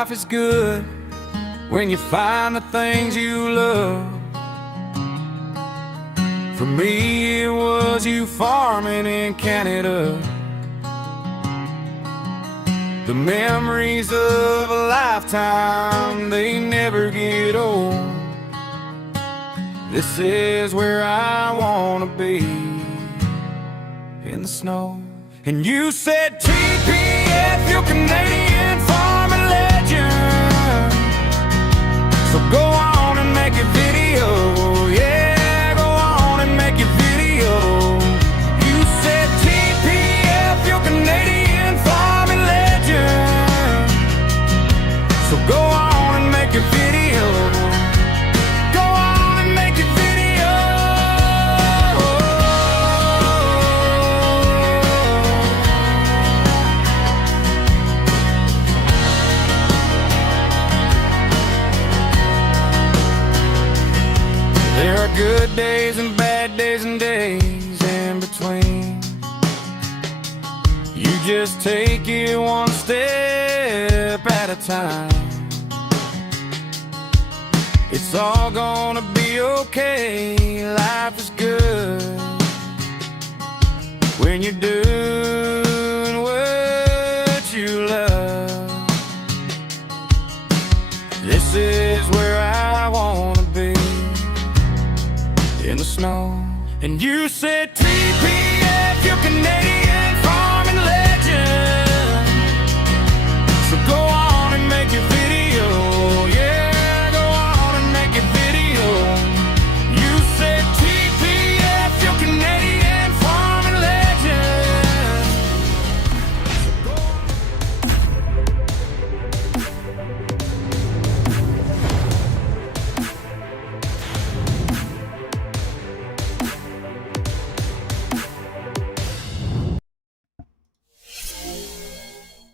life is good when you find the things you love. For me, it was you farming in Canada. The memories of a lifetime, they never get old. This is where I wanna be, in the snow. And you said TPF, you're Canadian farming legend. So go on and make a video, yeah, go on and make a video. You said TPF, you're Canadian farming legend. So go on and make a video. Go on and make a video. There are good days and bad days and days in between. You just take it one step at a time. It's all gonna be okay, life is good when you're doing what you love. This is where I wanna be, in the snow. And you said TPF, you're Canadian farming legend. So go on and make your video, yeah, go on and make your video. You said TPF, you're Canadian farming legend. So go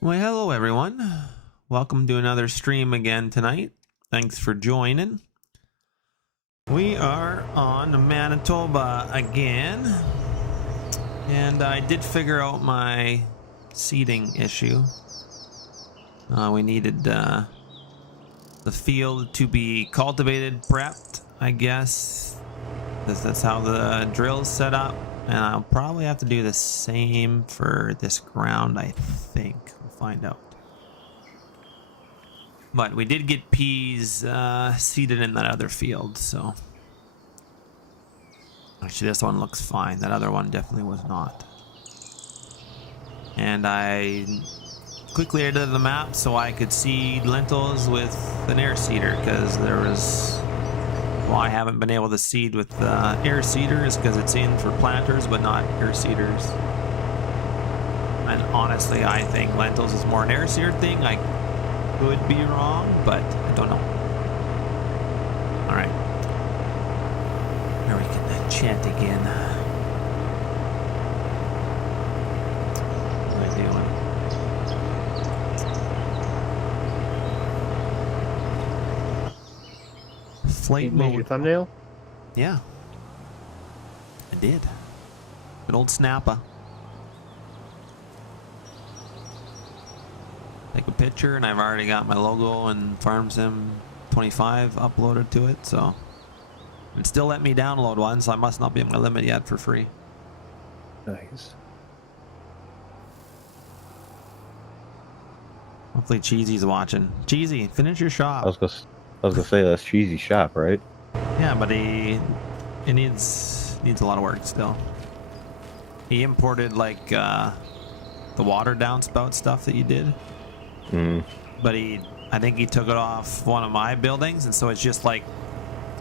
Well, hello everyone. Welcome to another stream again tonight. Thanks for joining. We are on Manitoba again. And I did figure out my seeding issue. We needed the field to be cultivated, prepped, I guess. That's how the drill's set up. And I'll probably have to do the same for this ground, I think. Find out. But we did get peas seeded in that other field, so actually this one looks fine. That other one definitely was not. And I quickly edited the map so I could seed lentils with an air seeder, because there was, well, I haven't been able to seed with air seeders because it's in for planters but not air seeders. And honestly, I think lentils is more an air seared thing. I could be wrong, but I don't know. Alright. Now we can chat again. What am I doing? Flight mode. Your thumbnail? Yeah. I did. Good old Snappa. Take a picture, and I've already got my logo and FarmSim 25 uploaded to it, so it still let me download one, so I must not be at my limit yet for free. Nice. Hopefully Cheesy's watching. Cheesy, finish your shop. I was gonna say that's Cheesy shop, right? Yeah, but it needs a lot of work still. He imported like the water downspout stuff that you did. But I think he took it off one of my buildings, and so it's just like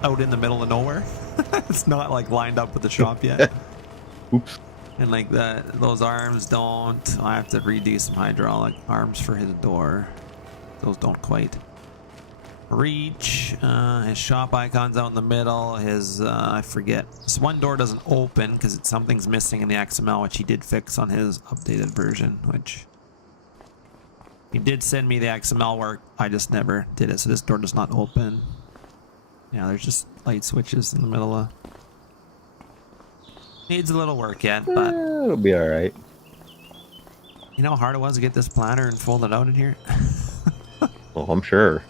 out in the middle of nowhere. It's not like lined up with the shop yet. Oops. And like those arms don't. I have to redo some hydraulic arms for his door. Those don't quite reach. His shop icon's out in the middle. His I forget. This one door doesn't open because something's missing in the XML, which he did fix on his updated version, which he did send me the XML work. I just never did it, so this door does not open. Yeah, there's just light switches in the middle of. Needs a little work yet, but it'll be all right. You know how hard it was to get this planter and fold it out in here? Well, I'm sure.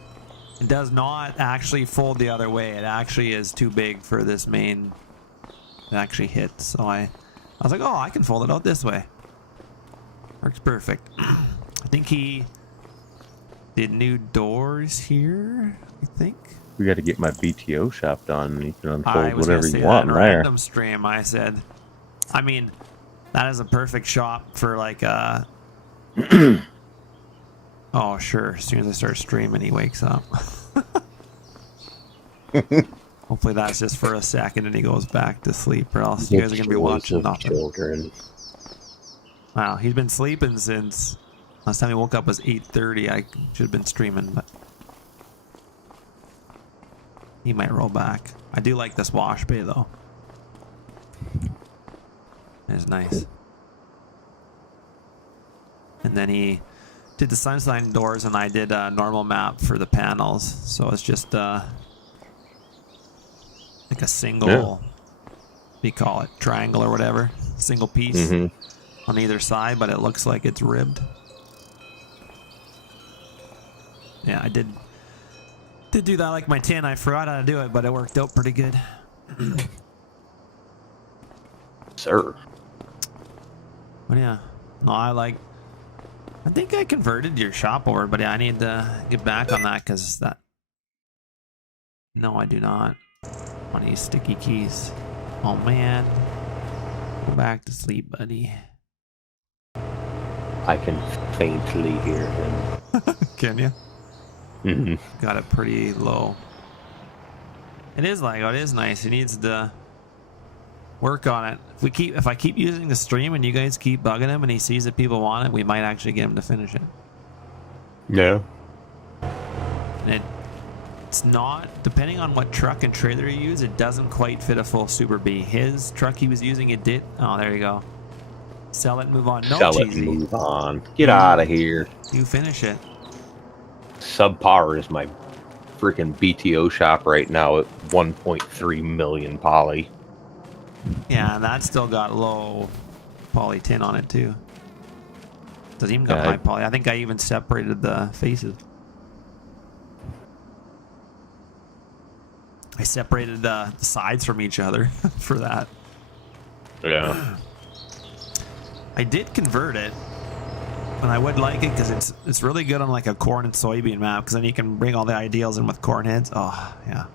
It does not actually fold the other way. It actually is too big for this main. It actually hits. So I was like, oh, I can fold it out this way. Works perfect. I think he did new doors here, I think. We got to get my BTO shop done. You can I unfold was gonna whatever say you that want in in a there. random stream. I said, I mean, that is a perfect shop for like a. Oh sure. As soon as I start streaming, he wakes up. Hopefully that's just for a second and he goes back to sleep, or else you guys are gonna be watching nothing. Children. Wow, he's been sleeping since last time he woke up was 8:30. I should have been streaming, but he might roll back. I do like this wash bay though. It's nice. And then he did the sunshine doors, and I did a normal map for the panels. So it's just like a single, we call it triangle or whatever, single piece on either side, but it looks like it's ribbed. Yeah, I did do that like my tin. I forgot how to do it, but it worked out pretty good. Sir. But yeah, no, I think I converted your shop over, but yeah, I need to get back on that because that. No, I do not want to use sticky keys. Oh man, go back to sleep, buddy. I can faintly hear him. Can you? Got it pretty low. It is like, oh, it is nice. He needs to work on it. If I keep using the stream and you guys keep bugging him and he sees that people want it, we might actually get him to finish it. No. And it's not, depending on what truck and trailer you use, it doesn't quite fit a full Super B. His truck he was using, it did. Oh, there you go. Sell it and move on. No, Sell it cheesy. and move on. Get out of here. You finish it. Subpar is my freaking BTO shop right now at 1.3 million poly. Yeah, and that's still got low poly tin on it too. Doesn't even got high poly. I think I even separated the faces. I separated the sides from each other for that. Yeah. I did convert it, and I would like it because it's really good on like a corn and soybean map, because then you can bring all the ideals in with corn heads. Oh yeah.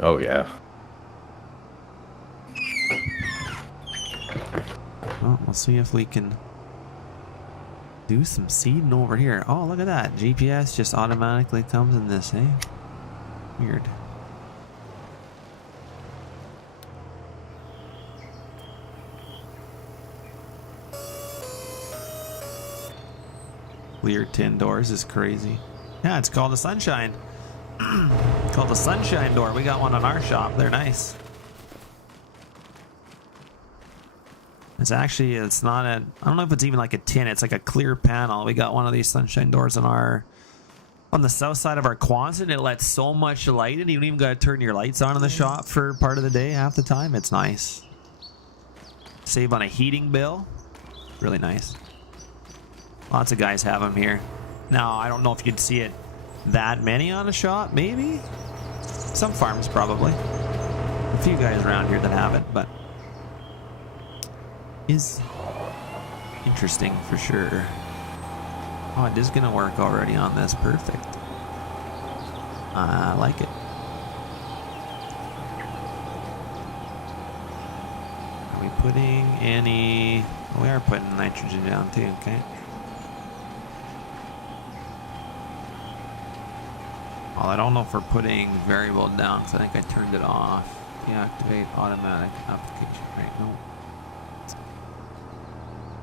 Oh yeah. Well, we'll see if we can do some seeding over here. Oh, look at that. GPS just automatically comes in this, eh? Weird. Clear tin doors is crazy. Yeah, it's called the Sunshine. It's called the Sunshine door. We got one on our shop. They're nice. It's actually, it's not a, I don't know if it's even like a tin. It's like a clear panel. We got one of these Sunshine doors on the south side of our Quonset. It lets so much light in. You don't even got to turn your lights on in the shop for part of the day half the time. It's nice. Save on a heating bill. Really nice. Lots of guys have them here. Now, I don't know if you'd see it that many on a shop. Maybe. Some farms probably. A few guys around here that have it, but is interesting for sure. Oh, it is gonna work already on this. Perfect. I like it. Are we putting any? Oh, we are putting nitrogen down too. Okay. Well, I don't know if we're putting variable down because I think I turned it off. Deactivate automatic application. Right, no.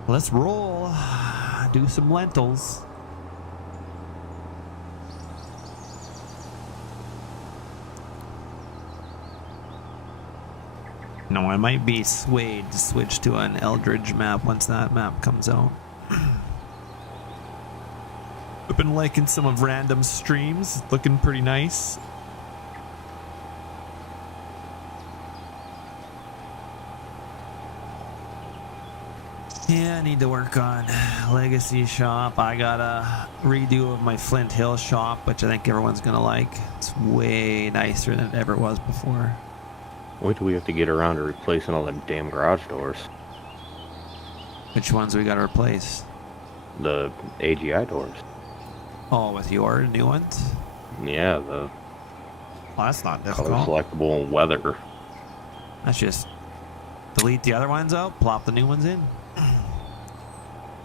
Let's roll. Do some lentils. No, I might be swayed to switch to an Eldridge map once that map comes out. I've been liking some of random streams. It's looking pretty nice. Yeah, I need to work on Legacy Shop. I got a redo of my Flint Hill shop, which I think everyone's gonna like. It's way nicer than it ever was before. Wait till we have to get around to replacing all them damn garage doors. Which ones we gotta replace? The AGI doors. Oh, with your new ones? Yeah, the Well, that's not color difficult. selectable and weather. That's just delete the other ones out, plop the new ones in.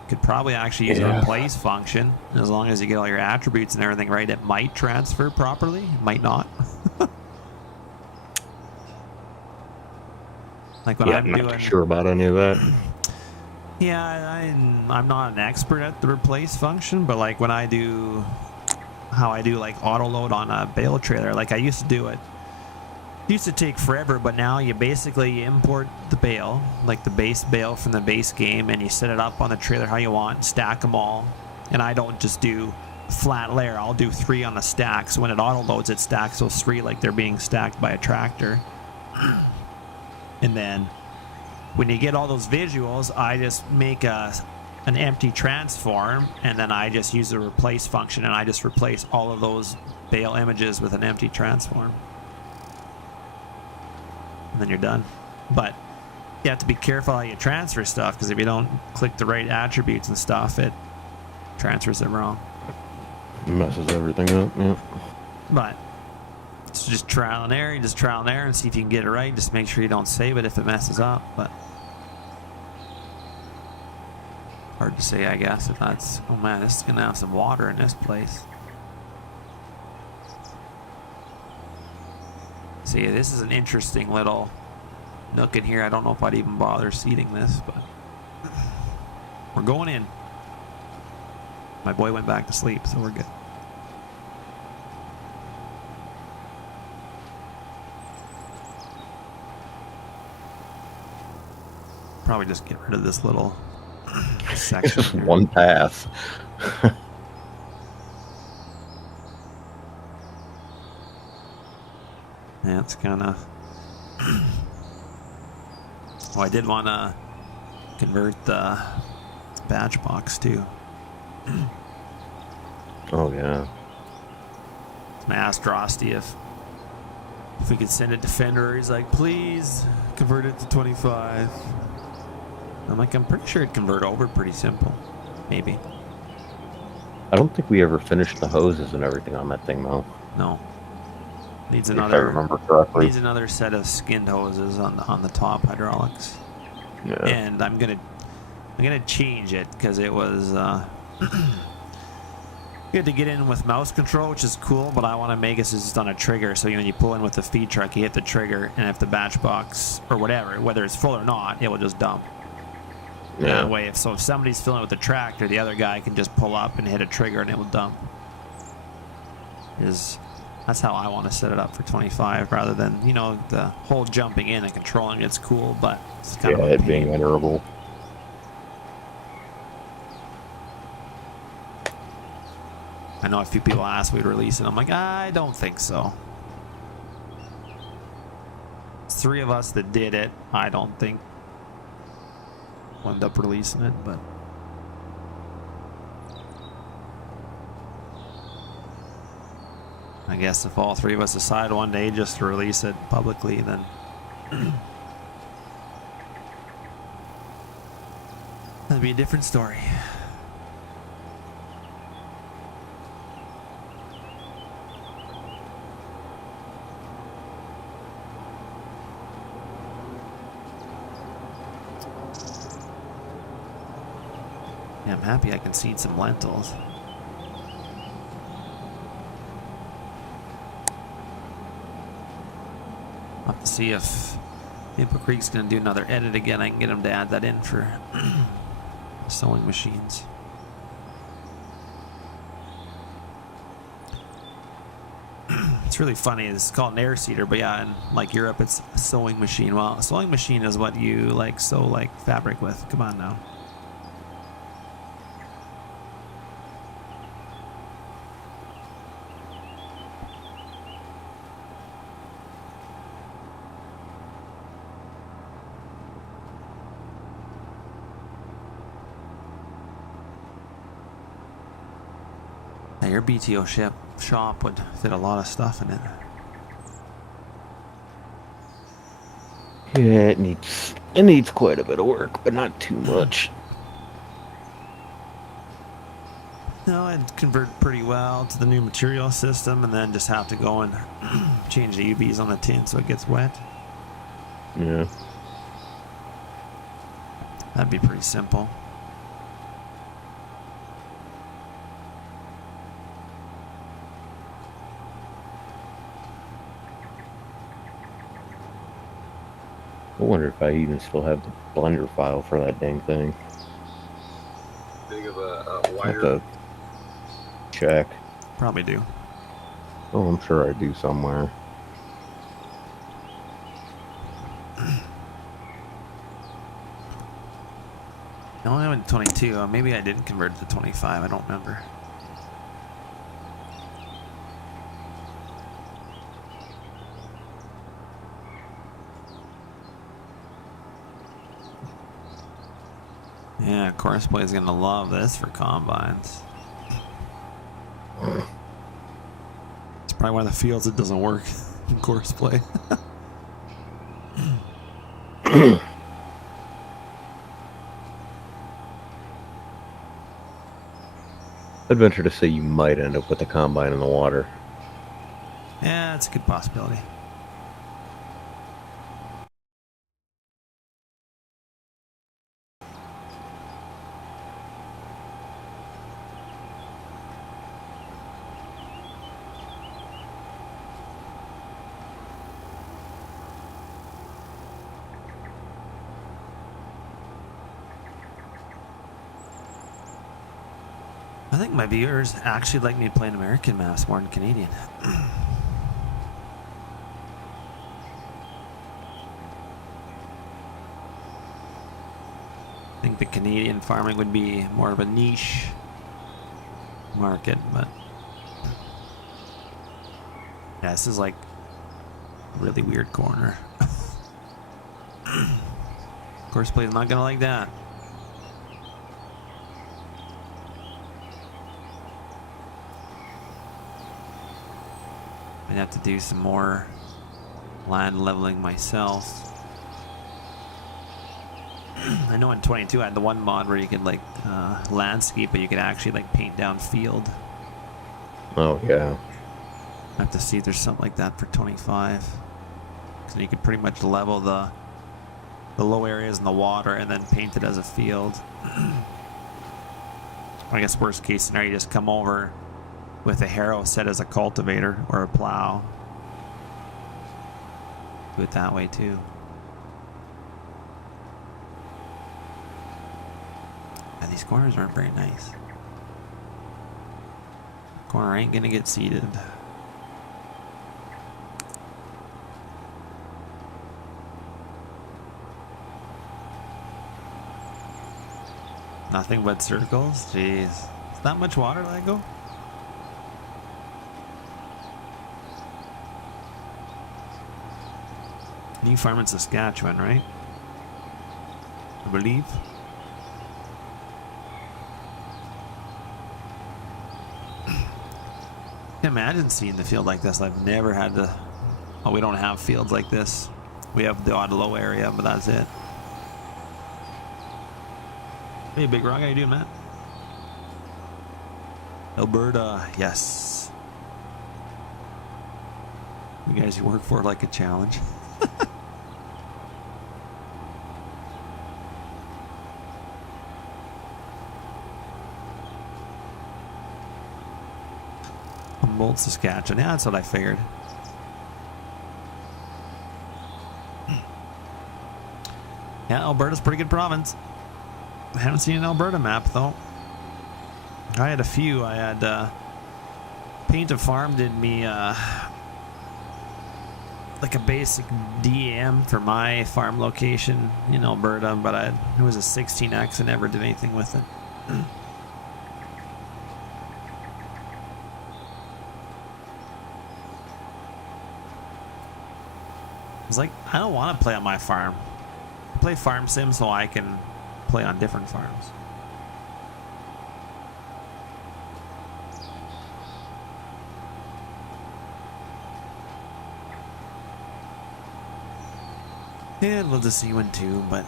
Could probably actually use a replace function. As long as you get all your attributes and everything right, it might transfer properly. It might not. Like when I'm not doing... too sure about any of that. Yeah, I'm not an expert at the replace function, but like when I do... How I do like auto load on a bale trailer, like I used to do it. Used to take forever, but now you basically import the bale, like the base bale from the base game, and you set it up on the trailer how you want, stack them all. And I don't just do flat layer, I'll do 3 on a stack. So when it auto loads, it stacks those 3 like they're being stacked by a tractor. And then when you get all those visuals, I just make an empty transform, and then I just use the replace function, and I just replace all of those bale images with an empty transform. And then you're done. But you have to be careful how you transfer stuff, because if you don't click the right attributes and stuff, it transfers it wrong. Messes everything up, yeah. But it's just trial and error. You just trial and error and see if you can get it right. Just make sure you don't save it if it messes up. But hard to say, I guess, if that's... Oh man, this is going to have some water in this place. See, this is an interesting little nook in here. I don't know if I'd even bother seeding this, but we're going in. My boy went back to sleep, so we're good. Probably just get rid of this little section. Just one path. Yeah, it's kind of... Oh, I did want to convert the batch box too. Oh yeah. I asked Rosty if we could send it to Fender. He's like, please convert it to 25. I'm like, I'm pretty sure it'd convert over pretty simple. Maybe. I don't think we ever finished the hoses and everything on that thing though. No. Needs If I another... remember correctly. Needs another set of skinned hoses on the top hydraulics. Yeah. And I'm gonna change it because it was good to get in with mouse control, which is cool, but I want to make it so it's just on a trigger, so when you pull in with the feed truck, you hit the trigger, and if the batch box or whatever, whether it's full or not, it will just dump. Yeah. That way, if somebody's filling with the tractor, the other guy can just pull up and hit a trigger and it will dump. That's how I want to set it up for 25, rather than, you know, the whole jumping in and controlling it's cool, but it's kind of a it being pain. enterable. I know a few people asked me to release it. I'm like, I don't think so. It's 3 of us that did it. I don't think we'll end up releasing it, but I guess if all 3 of us decide one day just to release it publicly, then that'd be a different story. Yeah, I'm happy I can seed some lentils. I'll have to see if Impa Creek's going to do another edit again. I can get him to add that in for sewing machines. It's really funny. It's called an air seeder, but yeah, in like Europe, it's a sewing machine. Well, a sewing machine is what you like sew like fabric with. Come on now. your BTO shop would fit a lot of stuff in it. Yeah, it needs quite a bit of work, but not too much. No, I'd convert pretty well to the new material system, and then just have to go and change the UVs on the tin so it gets wet. Yeah. That'd be pretty simple. I wonder if I even still have the blender file for that dang thing. Think of a I have wider. to check. Probably do. Oh, I'm sure I do somewhere. I only went 22. Maybe I didn't convert to 25. I don't remember. Yeah, Courseplay is gonna love this for combines. It's probably one of the fields that doesn't work in Courseplay. I'd venture to say you might end up with the combine in the water. Yeah, it's a good possibility. I think my viewers actually like me playing American maps more than Canadian. I think the Canadian farming would be more of a niche market, but yeah, this is like a really weird corner. Courseplay is not gonna like that. I'd have to do some more land leveling myself. I know in 22 I had the one mod where you could like landscape, but you could actually like paint down field. Oh, yeah. I have to see if there's something like that for 25. So you could pretty much level the low areas in the water and then paint it as a field. I guess worst case scenario, you just come over with a harrow set as a cultivator or a plow. Do it that way too. And these corners aren't very nice. Corner ain't gonna get seeded. Nothing but circles? Jeez. Is that much water let go? You farm in Saskatchewan, right? I believe. Imagine seeing the field like this. I've never had to. Oh, we don't have fields like this. We have the odd low area, but that's it. Hey, Big Rock, how you doing, Matt? Alberta, yes. You guys you work for like a challenge. Humboldt, Saskatchewan. Yeah, that's what I figured. Yeah, Alberta's a pretty good province. I haven't seen an Alberta map though. I had a few. I had Paint a Farm did me like a basic DEM for my farm location in Alberta, but it was a 16x. I never did anything with it. It's like, I don't want to play on my farm. I play farm sim so I can play on different farms. And we'll just see when too, but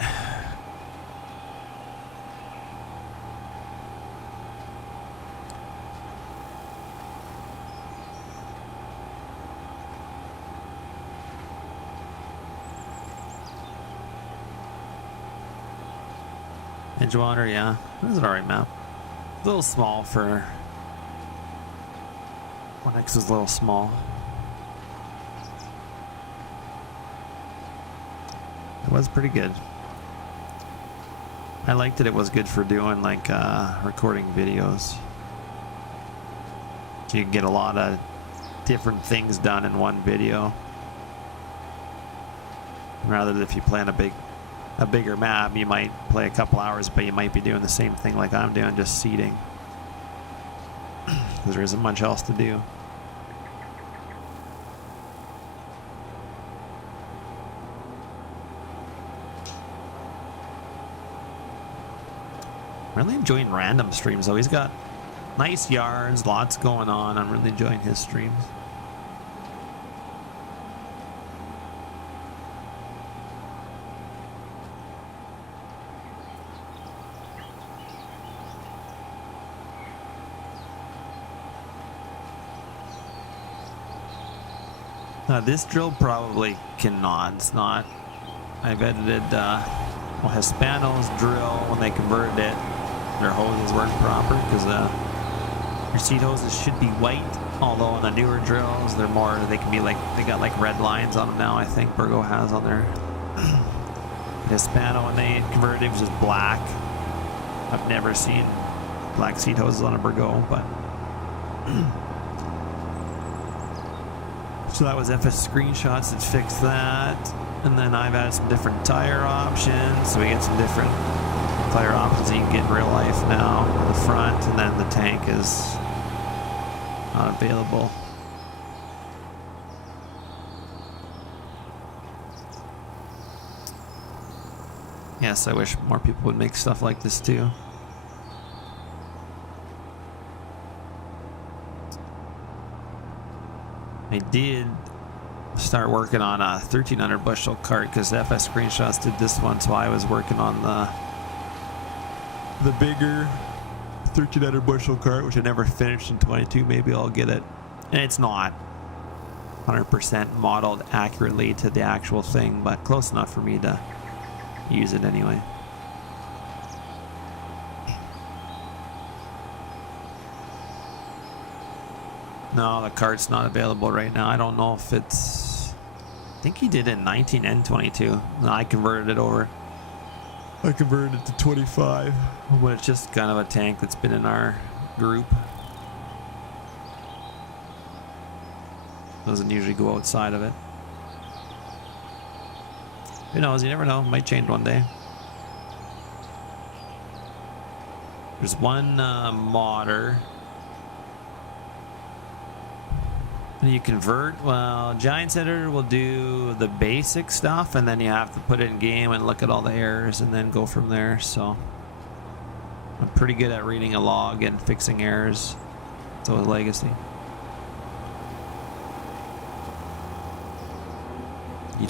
Edgewater, yeah, it was an alright map. A little small for 1X is a little small. It was pretty good. I liked it. It was good for doing like recording videos. So you can get a lot of different things done in one video. Rather than if you plan a bigger map, you might play a couple hours, but you might be doing the same thing like I'm doing, just seeding. Because there isn't much else to do. Really enjoying random streams though. He's got nice yards, lots going on. I'm really enjoying his streams. This drill probably cannot. It's not. I've edited Hispano's drill when they converted it. Their hoses weren't proper because your seed hoses should be white. Although on the newer drills, they're more. They can be like they got like red lines on them now. I think Burgo has on their Hispano when they converted it was just black. I've never seen black seed hoses on a Burgo, but. So that was FS screenshots that fixed that. And then I've added some different tire options. So we get some different tire options that you can get in real life now on the front. And then the tank is not available. Yes, I wish more people would make stuff like this too. I did start working on a 1300 bushel cart because FS Screenshots did this one, so I was working on the bigger 1300 bushel cart, which I never finished in 22. Maybe I'll get it. And it's not 100% modeled accurately to the actual thing, but close enough for me to use it anyway. No, the cart's not available right now. I don't know if it's... I think he did it in 19 and 22. No, I converted it over. I converted it to 25. But it's just kind of a tank that's been in our group. Doesn't usually go outside of it. Who knows? You never know. Might change one day. There's one modder. You convert, well, Giant Center will do the basic stuff and then you have to put it in game and look at all the errors and then go from there. So I'm pretty good at reading a log and fixing errors. So with Legacy.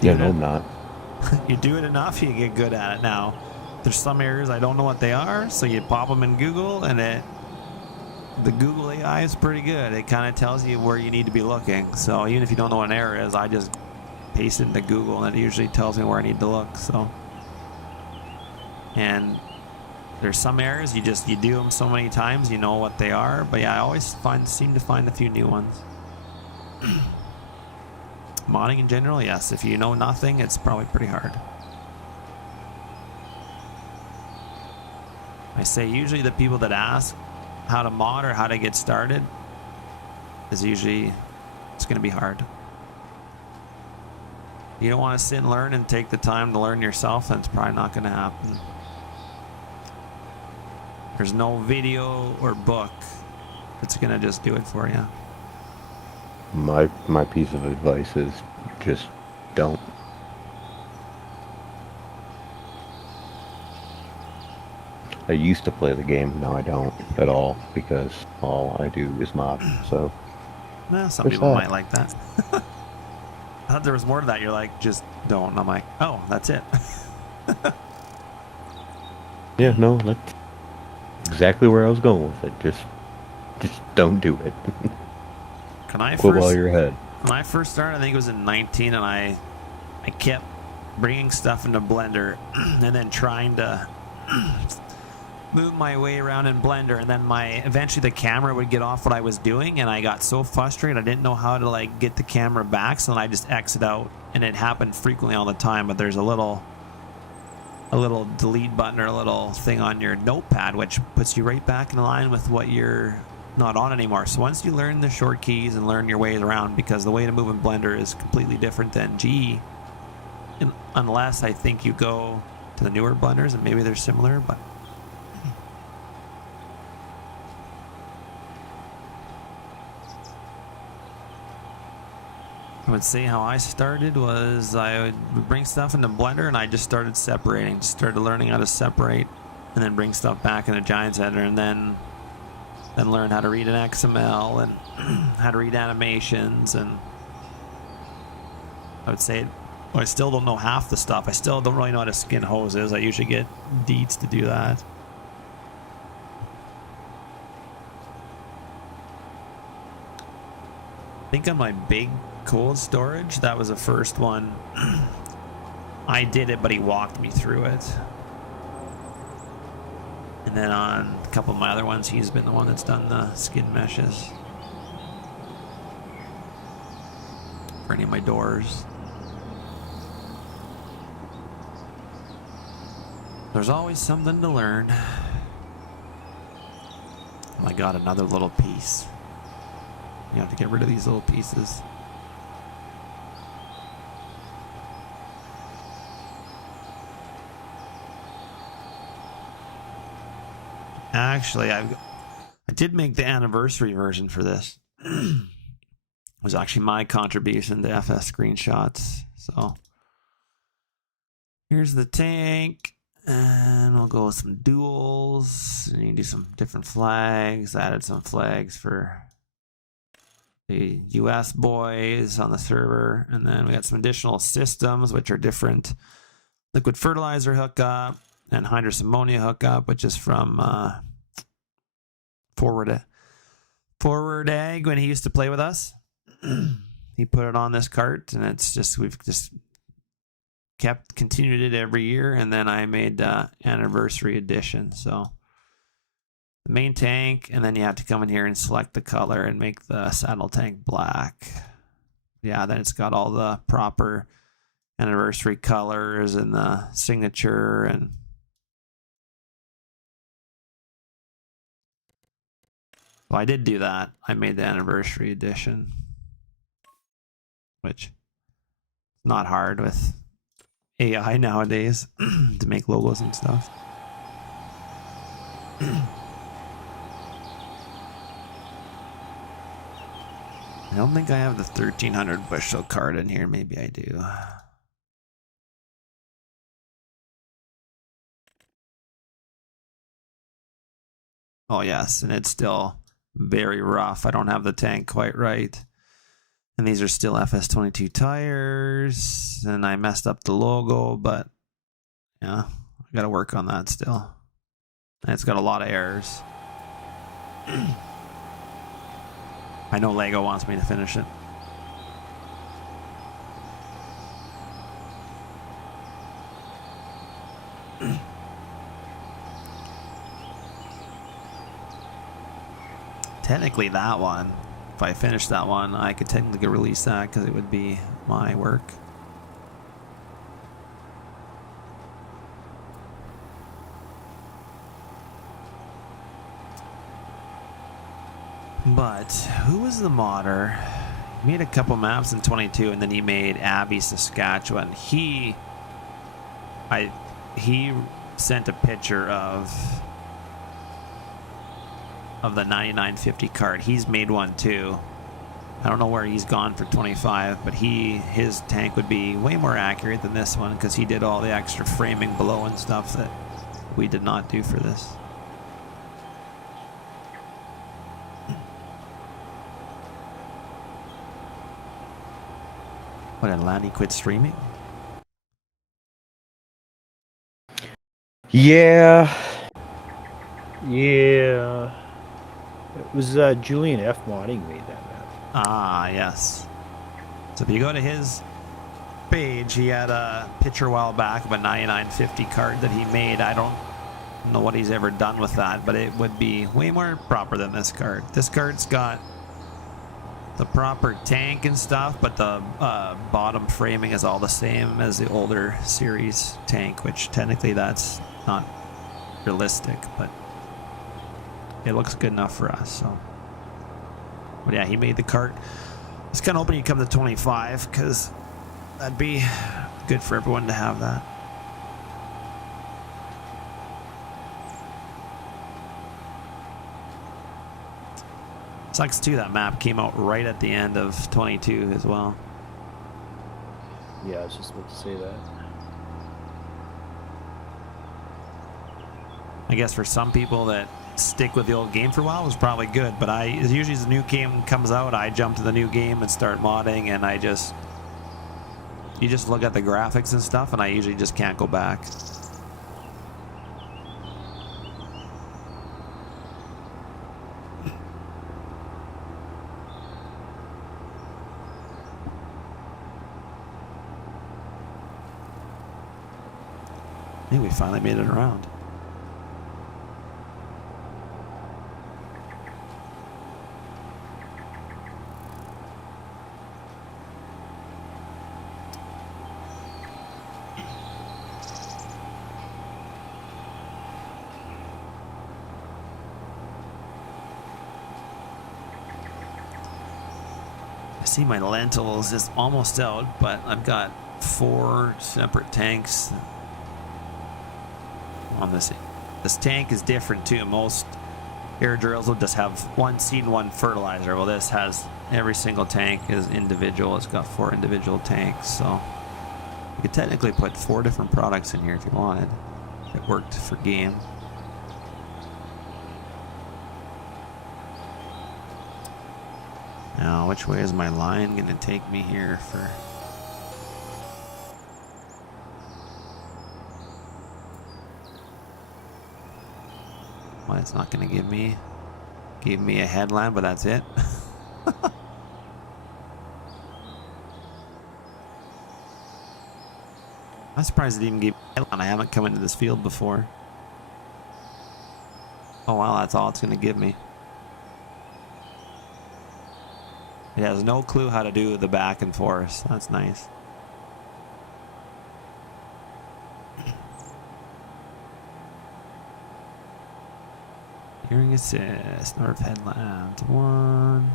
Yeah, no, I'm not. You do it enough, you get good at it. Now, there's some errors I don't know what they are, so you pop them in Google and the Google AI is pretty good. It kind of tells you where you need to be looking. So even if you don't know what an error is, I just paste it into Google and it usually tells me where I need to look. So, and there's some errors you do them so many times you know what they are. But yeah, I always seem to find a few new ones. Modding in general, yes. If you know nothing, it's probably pretty hard. I say usually the people that ask how to mod or how to get started is usually it's going to be hard. You don't want to sit and learn and take the time to learn yourself, and it's probably not going to happen. There's no video or book that's going to just do it for you. My piece of advice is just don't. I used to play the game, now I don't at all, because all I do is mod, so... Well, some people might like that. thought there was more to that. You're like, just don't. And I'm like, oh, that's it. Yeah, no, that's exactly where I was going with it. Just don't do it. Quit while you're ahead. When I first started, I think it was in 19, and I kept bringing stuff into Blender and then trying to move my way around in Blender, and then eventually the camera would get off what I was doing, and I got so frustrated I didn't know how to like get the camera back, so then I just exit out, and it happened frequently all the time. But there's a little delete button or a little thing on your notepad which puts you right back in line with what you're not on anymore. So once you learn the short keys and learn your ways around, because the way to move in Blender is completely different than GE, unless I think you go to the newer Blenders and maybe they're similar, but I would say how I started was I would bring stuff into Blender and I just started separating, started learning how to separate and then bring stuff back into Giants Editor, and then learn how to read an XML and how to read animations. And I would say I still don't know half the stuff. I still don't really know how to skin hoses. I usually get Deets to do that. I think on my big cold storage, that was the first one. I did it, but he walked me through it. And then on a couple of my other ones, he's been the one that's done the skin meshes for any of my doors. There's always something to learn. Oh my god, another little piece. You have to get rid of these little pieces. Actually, I did make the anniversary version for this. It was actually my contribution to FS screenshots. So here's the tank, and we'll go with some duals. And you can do some different flags. I added some flags for the US boys on the server, and then we got some additional systems, which are different liquid fertilizer hookup and hydrous ammonia hookup, which is from Forward Egg when he used to play with us. He put it on this cart, and it's just, we've just continued it every year, and then I made anniversary edition. So the main tank, and then you have to come in here and select the color and make the saddle tank black. Yeah, then it's got all the proper anniversary colors and the signature. And well, I did do that. I made the anniversary edition, which is not hard with AI nowadays to make logos and stuff. I don't think I have the 1300 bushel card in here. Maybe I do. Oh yes, and it's still very rough. I don't have the tank quite right. And these are still FS22 tires. And I messed up the logo, but yeah, I got to work on that still. And it's got a lot of errors. I know Lego wants me to finish it. Technically that one, if I finish that one, I could technically release that because it would be my work. But who was the modder? He made a couple maps in 22, and then he made Abbey, Saskatchewan. He sent a picture of the 9950 card. He's made one too. I don't know where he's gone for 25, but his tank would be way more accurate than this one because he did all the extra framing below and stuff that we did not do for this. What, did Lanny quit streaming? Yeah. Yeah. It was Julian F. Modding made that map. Ah, yes. So if you go to his page, he had a picture a while back of a 9950 card that he made. I don't know what he's ever done with that, but it would be way more proper than this card. This card's got the proper tank and stuff, but the bottom framing is all the same as the older series tank, which technically that's not realistic, but it looks good enough for us. So, but yeah, he made the cart. I was kind of hoping he'd come to 25 because that'd be good for everyone to have that. Sucks too, that map came out right at the end of 22 as well. Yeah, I was just about to say that. I guess for some people that stick with the old game for a while, it was probably good, but usually as the new game comes out, I jump to the new game and start modding, and you just look at the graphics and stuff, and I usually just can't go back. I think we finally made it around. I see my Lentils is almost out, but I've got 4 separate tanks on this. This tank is different too. Most air drills will just have 1 seed and 1 fertilizer. Well, this has every single tank is individual. It's got 4 individual tanks, so you could technically put 4 different products in here if you wanted. It worked for game. Now, which way is my line gonna take me here for? Well, it's not gonna give me a headline, but that's it. I'm surprised it even gave me a headline. I haven't come into this field before. Oh wow, that's all it's gonna give me. It has no clue how to do the back and forth. That's nice. Hearing assist, North Headlands 1.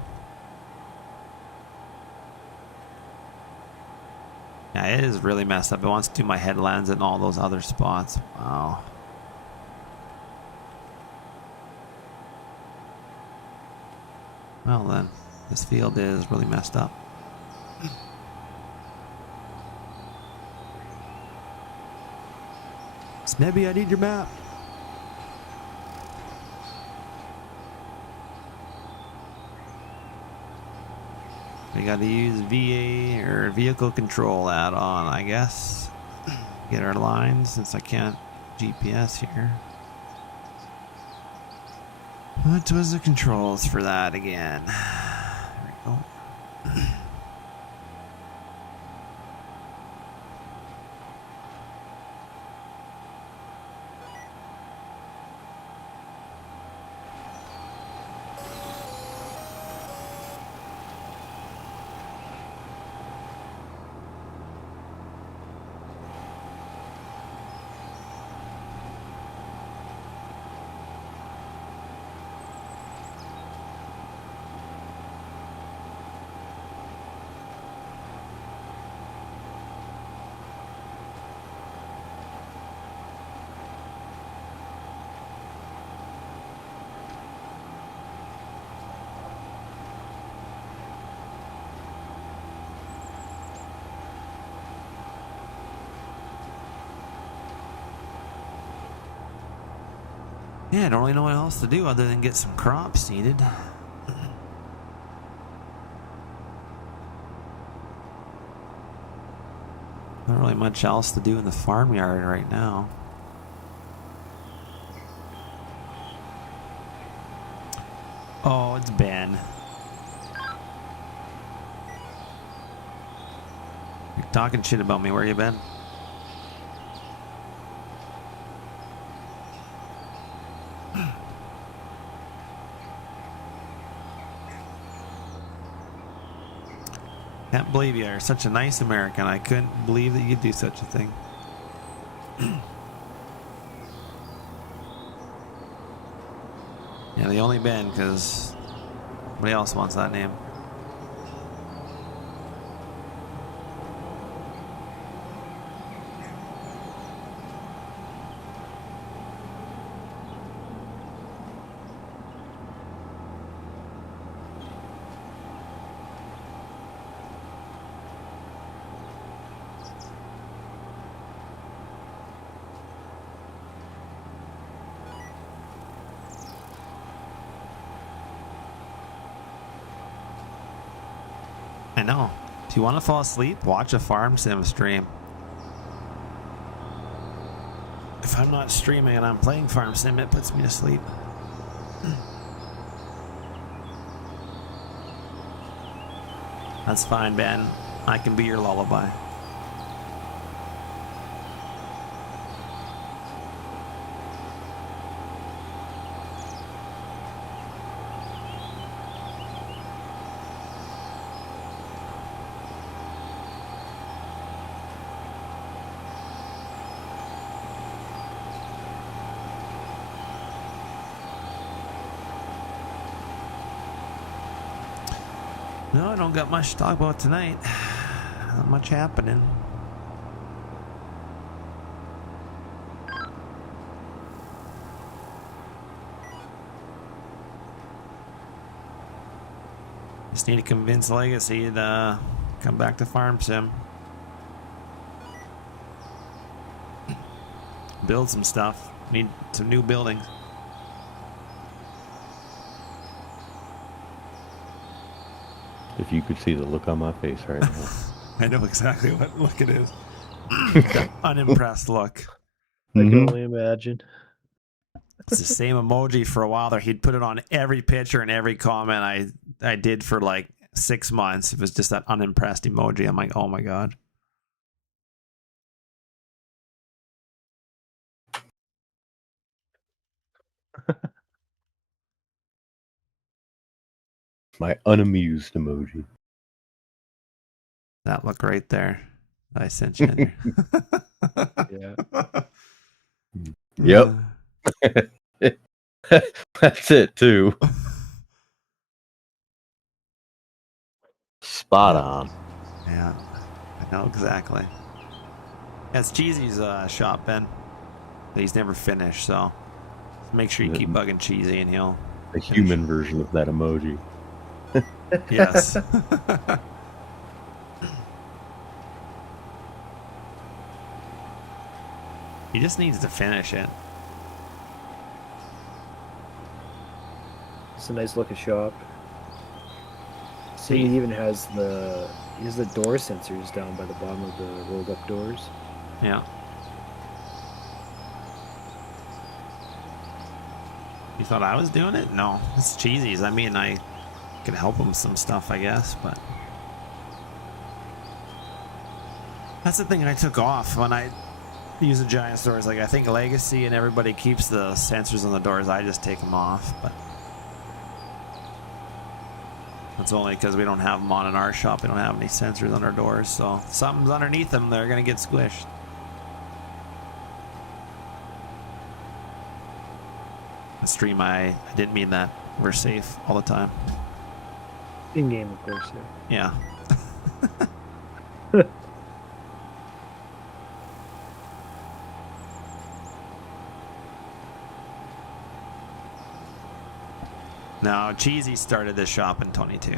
Yeah, it is really messed up. It wants to do my headlands in all those other spots. Wow. Well then, this field is really messed up. Snebby, I need your map. We got to use VA or vehicle control add-on, I guess. Get our lines since I can't GPS here. What was the controls for that again? There we go. Yeah, I don't really know what else to do other than get some crops seeded. Not really much else to do in the farmyard right now. Oh, it's Ben. You're talking shit about me. Where you been? Can't believe you're such a nice American. I couldn't believe that you'd do such a thing. Yeah, they only Ben because nobody else wants that name. I know. Do you want to fall asleep? Watch a farm sim stream. If I'm not streaming and I'm playing farm sim, it puts me to sleep. That's fine, Ben. I can be your lullaby. No, I don't got much to talk about tonight. Not much happening. Just need to convince Legacy to come back to Farm Sim. Build some stuff. Need some new buildings. If you could see the look on my face right now. I know exactly what look it is. The unimpressed look. I can only imagine. It's the same emoji for a while there. He'd put it on every picture and every comment I did for like 6 months. It was just that unimpressed emoji. I'm like, oh my god. My unamused emoji. That look right there. I sent you in there. Yeah. Yep. That's it too. Spot on. Yeah, I know exactly. It's Cheesy's shop, Ben. He's never finished, so make sure you keep bugging Cheesy and he'll... The human version of that emoji. Yes. He just needs to finish it. It's a nice looking shop. See, he even has the door sensors down by the bottom of the rolled up doors. Yeah. You thought I was doing it? No, it's Cheesy's. I mean, I could help him some stuff, I guess, but that's the thing I took off when I use the giant doors. Like, I think Legacy and everybody keeps the sensors on the doors. I just take them off, but that's only because we don't have them on in our shop. We don't have any sensors on our doors, so if something's underneath them, they're gonna get squished. The stream, I didn't mean that. We're safe all the time. In game, of course. Yeah. Now, Cheesy started this shop in 22.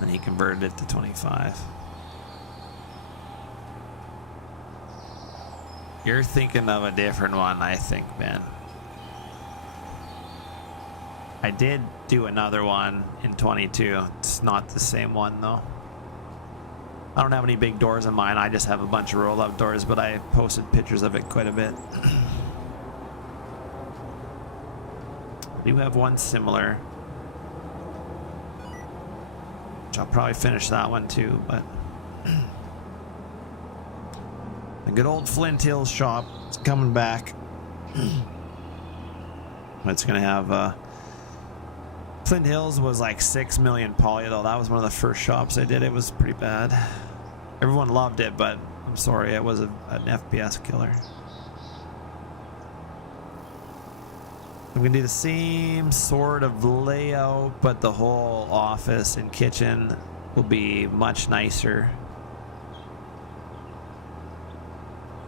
And he converted it to 25. You're thinking of a different one, I think, Ben. I did do another one in 22. It's not the same one, though. I don't have any big doors in mine. I just have a bunch of roll-up doors, but I posted pictures of it quite a bit. I do have one similar. Which I'll probably finish that one too, but the good old Flint Hills shop is coming back. It's gonna have Flint Hills was like 6 million poly though. That was one of the first shops I did. It was pretty bad. Everyone loved it, but I'm sorry, it was an FPS killer. I'm gonna do the same sort of layout, but the whole office and kitchen will be much nicer.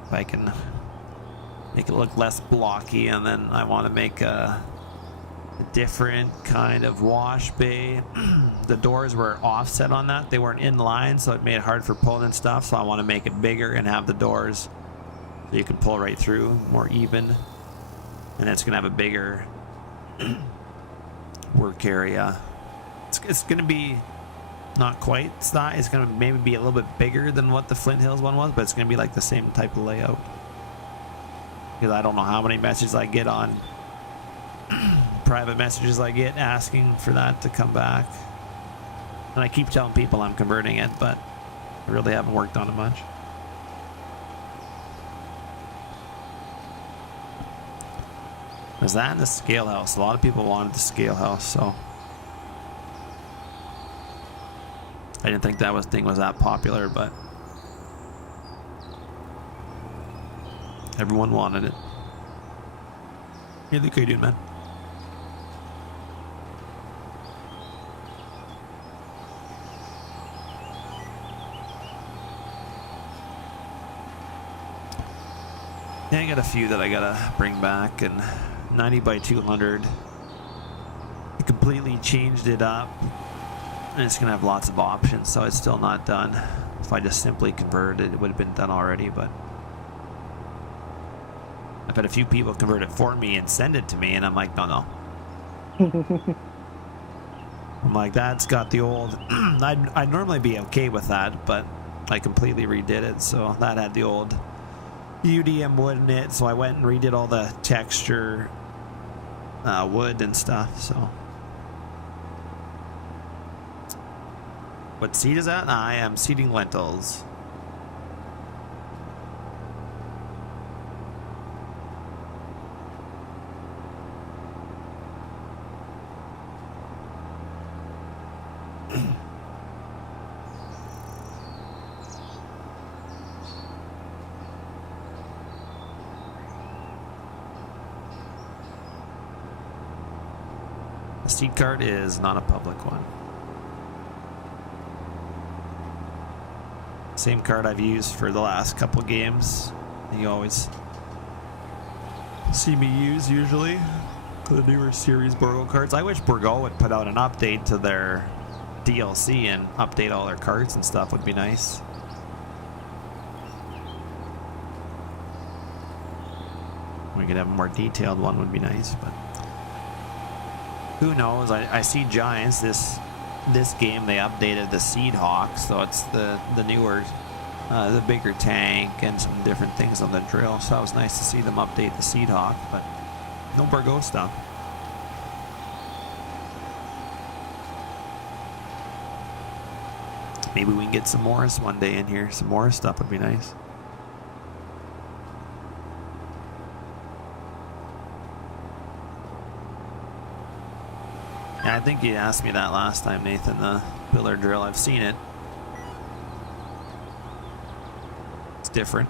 If I can make it look less blocky, and then I want to make a different kind of wash bay. The doors were offset on that. They weren't in line, so it made it hard for pulling and stuff. So I want to make it bigger and have the doors so you can pull right through, more even. And it's gonna have a bigger work area. It's gonna be not quite size. It's gonna maybe be a little bit bigger than what the Flint Hills one was, but it's gonna be like the same type of layout. Because I don't know how many messages I get on private messages I get asking for that to come back. And I keep telling people I'm converting it, but I really haven't worked on it much. There's that and the scale house. A lot of people wanted the scale house, so I didn't think that thing was that popular, but everyone wanted it. Hey, Luke, how you doing, man? Yeah, I got a few that I gotta bring back, and 90 by 200. I completely changed it up, and it's gonna have lots of options, so it's still not done. If I just simply converted it, it would have been done already, but I've had a few people convert it for me and send it to me, and I'm like, no. I'm like, that's got the old I'd normally be okay with that, but I completely redid it, so that had the old UDM wood in it, so I went and redid all the texture wood and stuff. So what seed is that? I am seeding lentils. The seed card is not a public one. Same card I've used for the last couple games. You always see me use usually the newer series Borgo cards. I wish Borgo would put out an update to their DLC and update all their cards and stuff. Would be nice. We could have a more detailed one, would be nice, but who knows? I see Giants this game. They updated the Seed Hawk, so it's the newer, the bigger tank and some different things on the drill. So it was nice to see them update the Seed Hawk, but no Borgo stuff. Maybe we can get some Morris one day in here. Some Morris stuff would be nice. Yeah, I think you asked me that last time, Nathan, the pillar drill. I've seen it. It's different.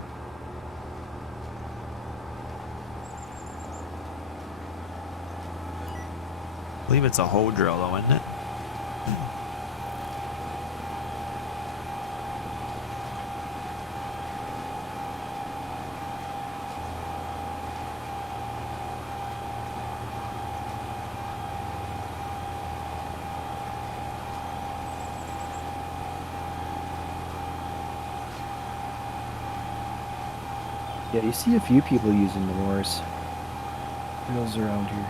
I believe it's a hoe drill though, isn't it? Yeah, you see a few people using the Morris drills around here.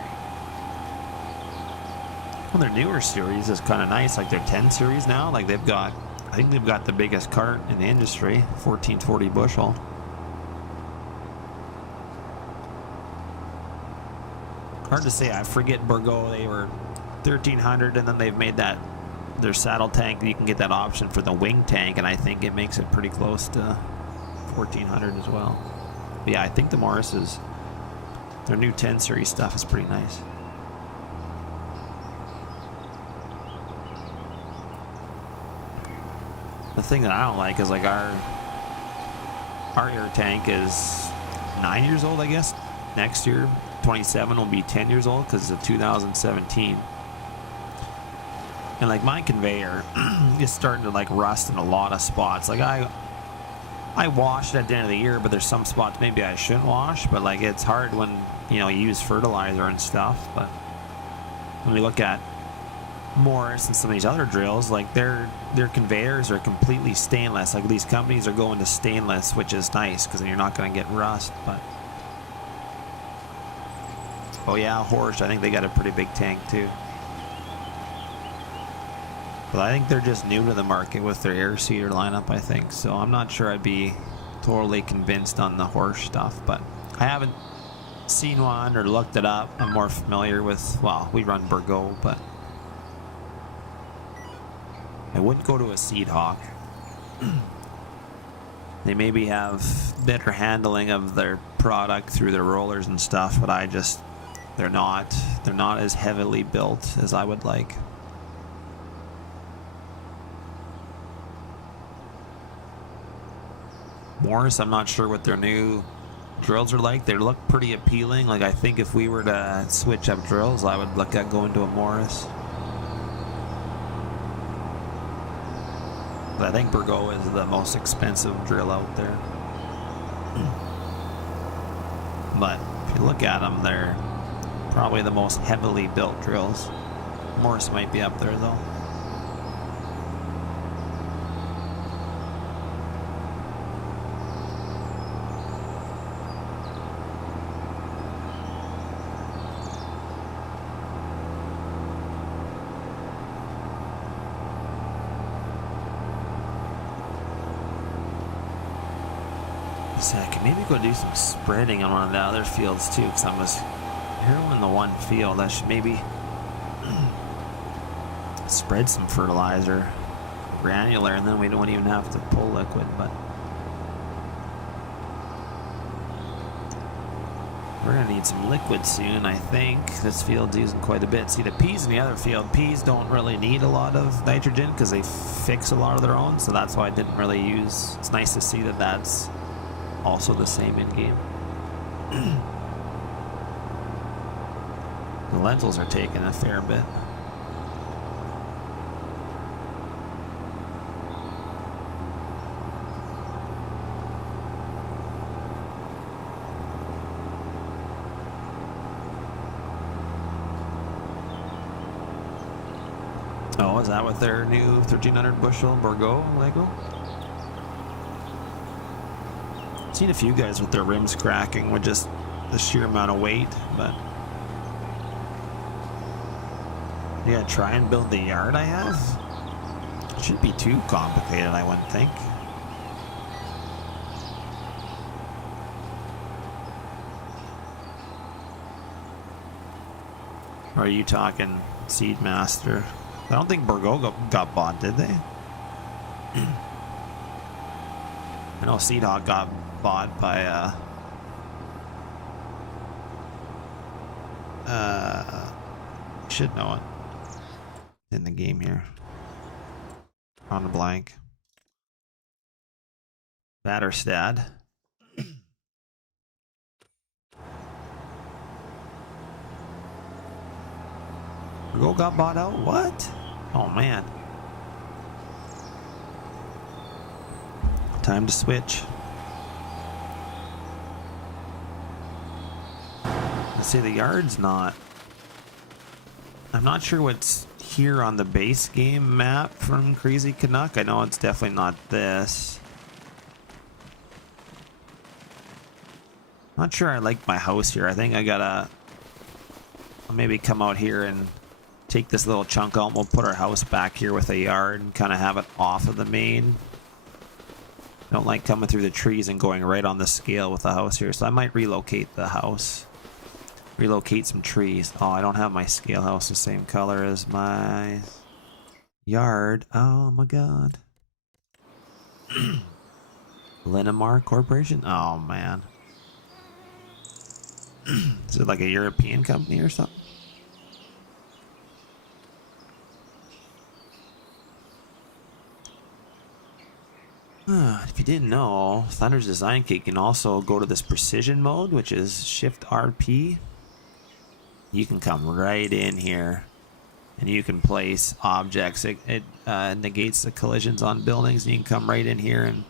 Well, their newer series is kind of nice. Like their 10 series now, like they've got I think they've got the biggest cart in the industry, 1440 bushel. Hard to say. I forget Bourgault, they were 1300, and then they've made that their saddle tank. You can get that option for the wing tank, and I think it makes it pretty close to 1400 as well. But yeah, I think the Morris's, their new 10 series stuff is pretty nice. The thing that I don't like is like our air tank is 9 years old, I guess. Next year, 27 will be 10 years old because it's a 2017. And like my conveyor is starting to like rust in a lot of spots. Like I wash it at the end of the year, but there's some spots maybe I shouldn't wash. But like it's hard when, you know, you use fertilizer and stuff. But when we look at Morris and some of these other drills, like their conveyors are completely stainless. Like these companies are going to stainless, which is nice because then you're not going to get rust. But oh yeah, Horsch, I think they got a pretty big tank too. But I think they're just new to the market with their air seeder lineup, I think. So I'm not sure I'd be totally convinced on the Horsch stuff, but I haven't seen one or looked it up. I'm more familiar with, well, we run Bourgault, but I wouldn't go to a Seed Hawk. They maybe have better handling of their product through their rollers and stuff, but they're not as heavily built as I would like. Morris, I'm not sure what their new drills are like. They look pretty appealing. Like I think if we were to switch up drills, I would look at going to a Morris. But I think Bourgault is the most expensive drill out there. But if you look at them, they're probably the most heavily built drills. Morris might be up there though. So I can maybe go do some spreading on one of the other fields too, because I was here on the one field. I should maybe spread some fertilizer, granular, and then we don't even have to pull liquid. But we're gonna need some liquid soon, I think. This field's using quite a bit. See, the peas in the other field, peas don't really need a lot of nitrogen because they fix a lot of their own, so that's why I didn't really use. It's nice to see that that's also the same in game. The lentils are taking a fair bit. Oh, is that what their new 1300 bushel Bourgault Lego? Seen a few guys with their rims cracking with just the sheer amount of weight, but yeah, try and build the yard I have. It shouldn't be too complicated, I wouldn't think. Or are you talking Seedmaster? I don't think Bourgault got bought, did they? I know Seed Hawk got bought by should know it in the game here. On the blank. Batterstad. Bourgault got bought out? What? Oh man. Time to switch. Let's see, the yard's not. I'm not sure what's here on the base game map from KrazyKanuck. I know it's definitely not this. Not sure I like my house here. I think I gotta maybe come out here and take this little chunk out and we'll put our house back here with a yard and kind of have it off of the main. Don't like coming through the trees and going right on the scale with the house here, so I might relocate the house. Relocate some trees. Oh, I don't have my scale house the same color as my yard. Oh my god. Linamar Corporation? Oh man. Is it like a European company or something? If you didn't know, Thunder's Design Kit can also go to this precision mode, which is Shift RP. You can come right in here and you can place objects. It negates the collisions on buildings, and you can come right in here and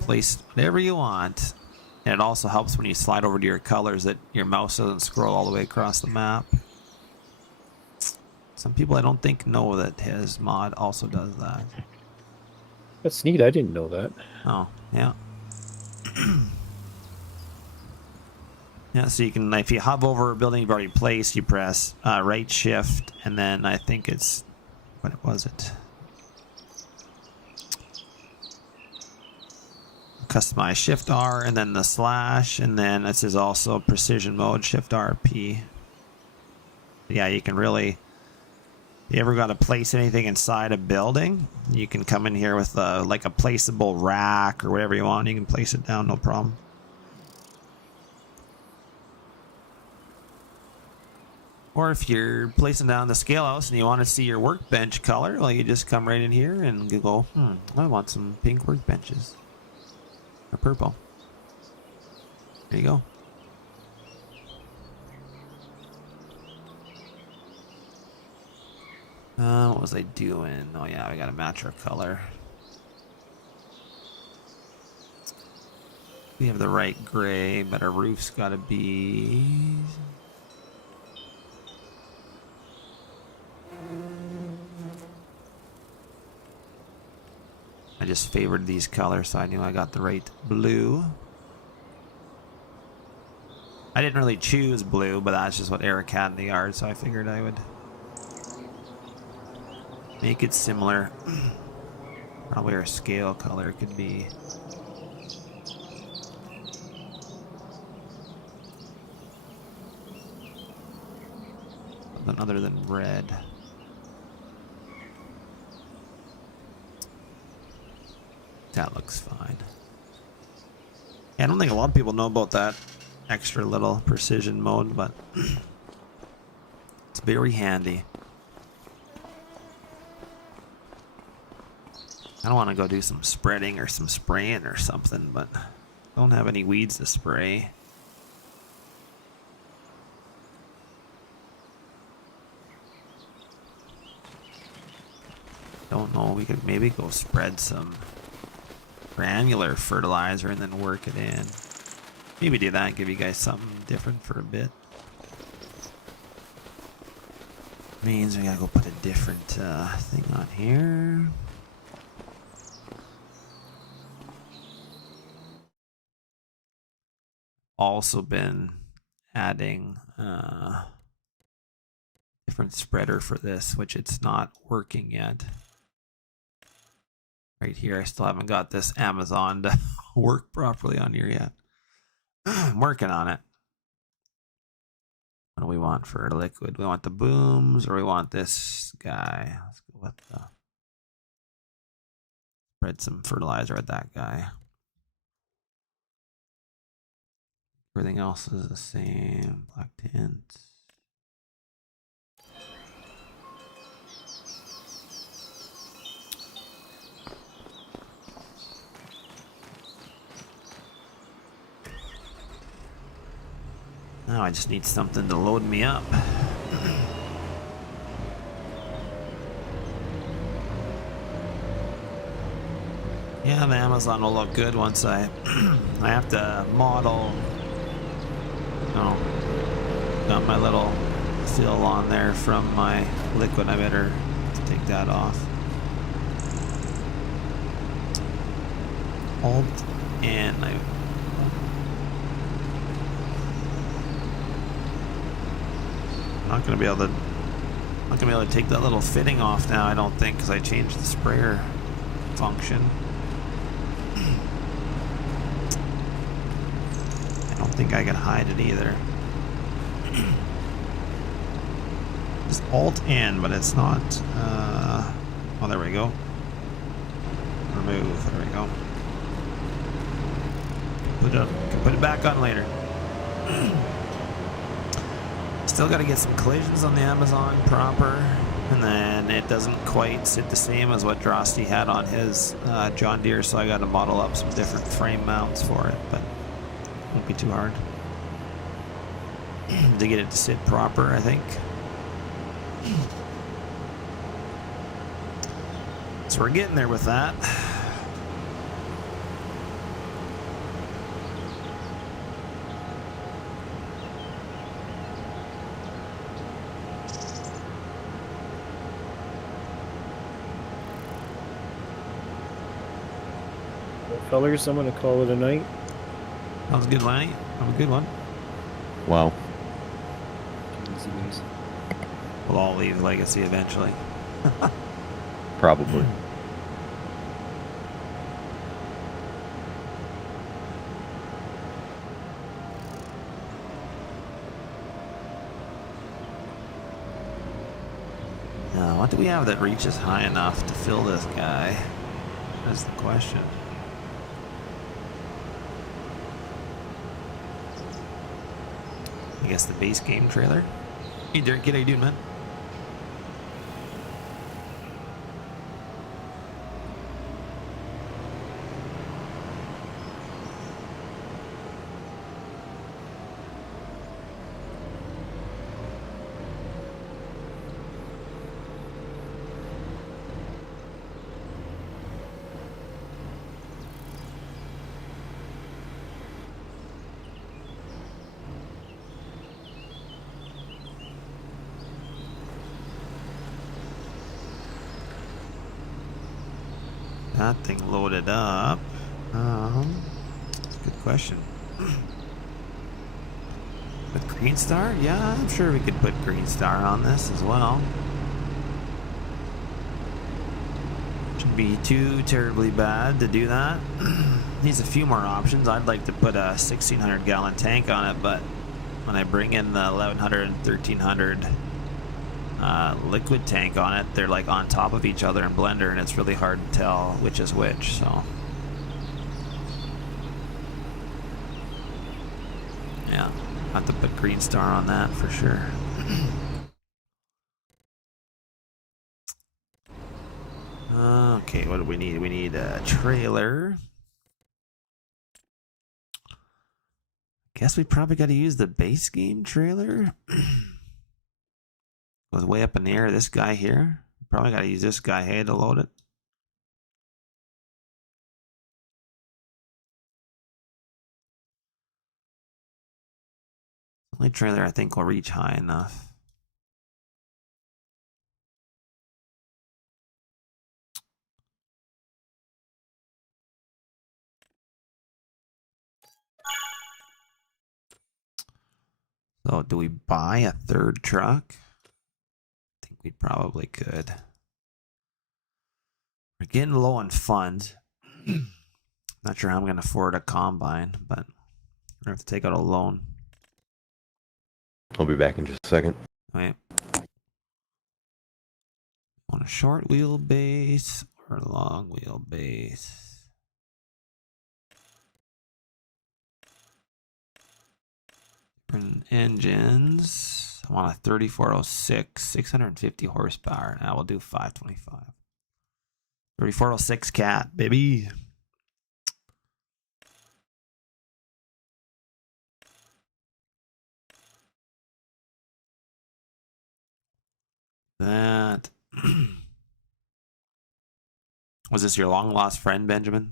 place whatever you want. And it also helps when you slide over to your colors that your mouse doesn't scroll all the way across the map. Some people I don't think know that his mod also does that. That's neat. I didn't know that. Oh, yeah. Yeah, so you can, if you hover over a building you've already placed, you press right shift, and then I think it's, what was it? Customize Shift R, and then the slash, and then this is also precision mode, Shift RP. Yeah, you can really, if you ever got to place anything inside a building, you can come in here with like a placeable rack or whatever you want. You can place it down, no problem. Or if you're placing down the scale house and you want to see your workbench color, well, you just come right in here and you go, I want some pink workbenches. Or purple. There you go. What was I doing? Oh yeah, we gotta match our color. We have the right gray, but our roof's gotta be... I just favored these colors, so I knew I got the right blue. I didn't really choose blue, but that's just what Eric had in the yard, so I figured I would make it similar. Probably our scale color could be... something other than red. That looks fine. Yeah, I don't think a lot of people know about that extra little precision mode, but it's very handy. I don't want to go do some spreading or some spraying or something, but I don't have any weeds to spray. Don't know, we could maybe go spread some granular fertilizer and then work it in. Maybe do that and give you guys something different for a bit. Means we gotta go put a different thing on here. Also been adding different spreader for this, which it's not working yet. Right here, I still haven't got this Amazon to work properly on here yet. I'm working on it. What do we want for liquid? We want the booms, or we want this guy? Let's go with the... spread some fertilizer at that guy. Everything else is the same. Black tint. Now I just need something to load me up. Yeah, the Amazon will look good once I have to model. Oh, got my little fill on there from my liquid. I better take that off. Alt and I. Not going to be able to Not gonna be able to take that little fitting off now, I don't think, because I changed the sprayer function. I don't think I can hide it either. Just Alt-N, but it's not. Oh, there we go. Remove. There we go. Put it back on later. Still got to get some collisions on the Amazon proper, and then it doesn't quite sit the same as what Drosty had on his John Deere, so I got to model up some different frame mounts for it, but it won't be too hard to get it to sit proper, I think. So we're getting there with that. Fellers, I'm gonna call it a night. Sounds good, Lanny. Have a good one. Wow. Easy days. We'll all leave Legacy eventually. Probably. Now, what do we have that reaches high enough to fill this guy? That's the question. I guess the base game trailer. Hey Derek, how you doing, man? That thing loaded up. That's a good question. With Green Star? Yeah, I'm sure we could put Green Star on this as well. Shouldn't be too terribly bad to do that. Needs a few more options. I'd like to put a 1,600 gallon tank on it, but when I bring in the 1,100 and 1,300 liquid tank on it, they're like on top of each other in Blender, and it's really hard to tell which is which, so yeah, I have to put Green Star on that for sure. Okay, what do we need? We need a trailer. Guess we probably got to use the base game trailer. Goes way up in the air. This guy here. Probably got to use this guy here to load it. Only trailer I think will reach high enough. So do we buy a third truck? I think we probably could. We're getting low on funds. Not sure how I'm going to afford a combine, but we're going to have to take out a loan. I'll be back in just a second. Wait. On a short wheelbase or a long wheelbase? Different engines. I want a 3406, 650 horsepower. Now we'll do 525. 3406 cat, baby. That. Was this your long lost friend, Benjamin?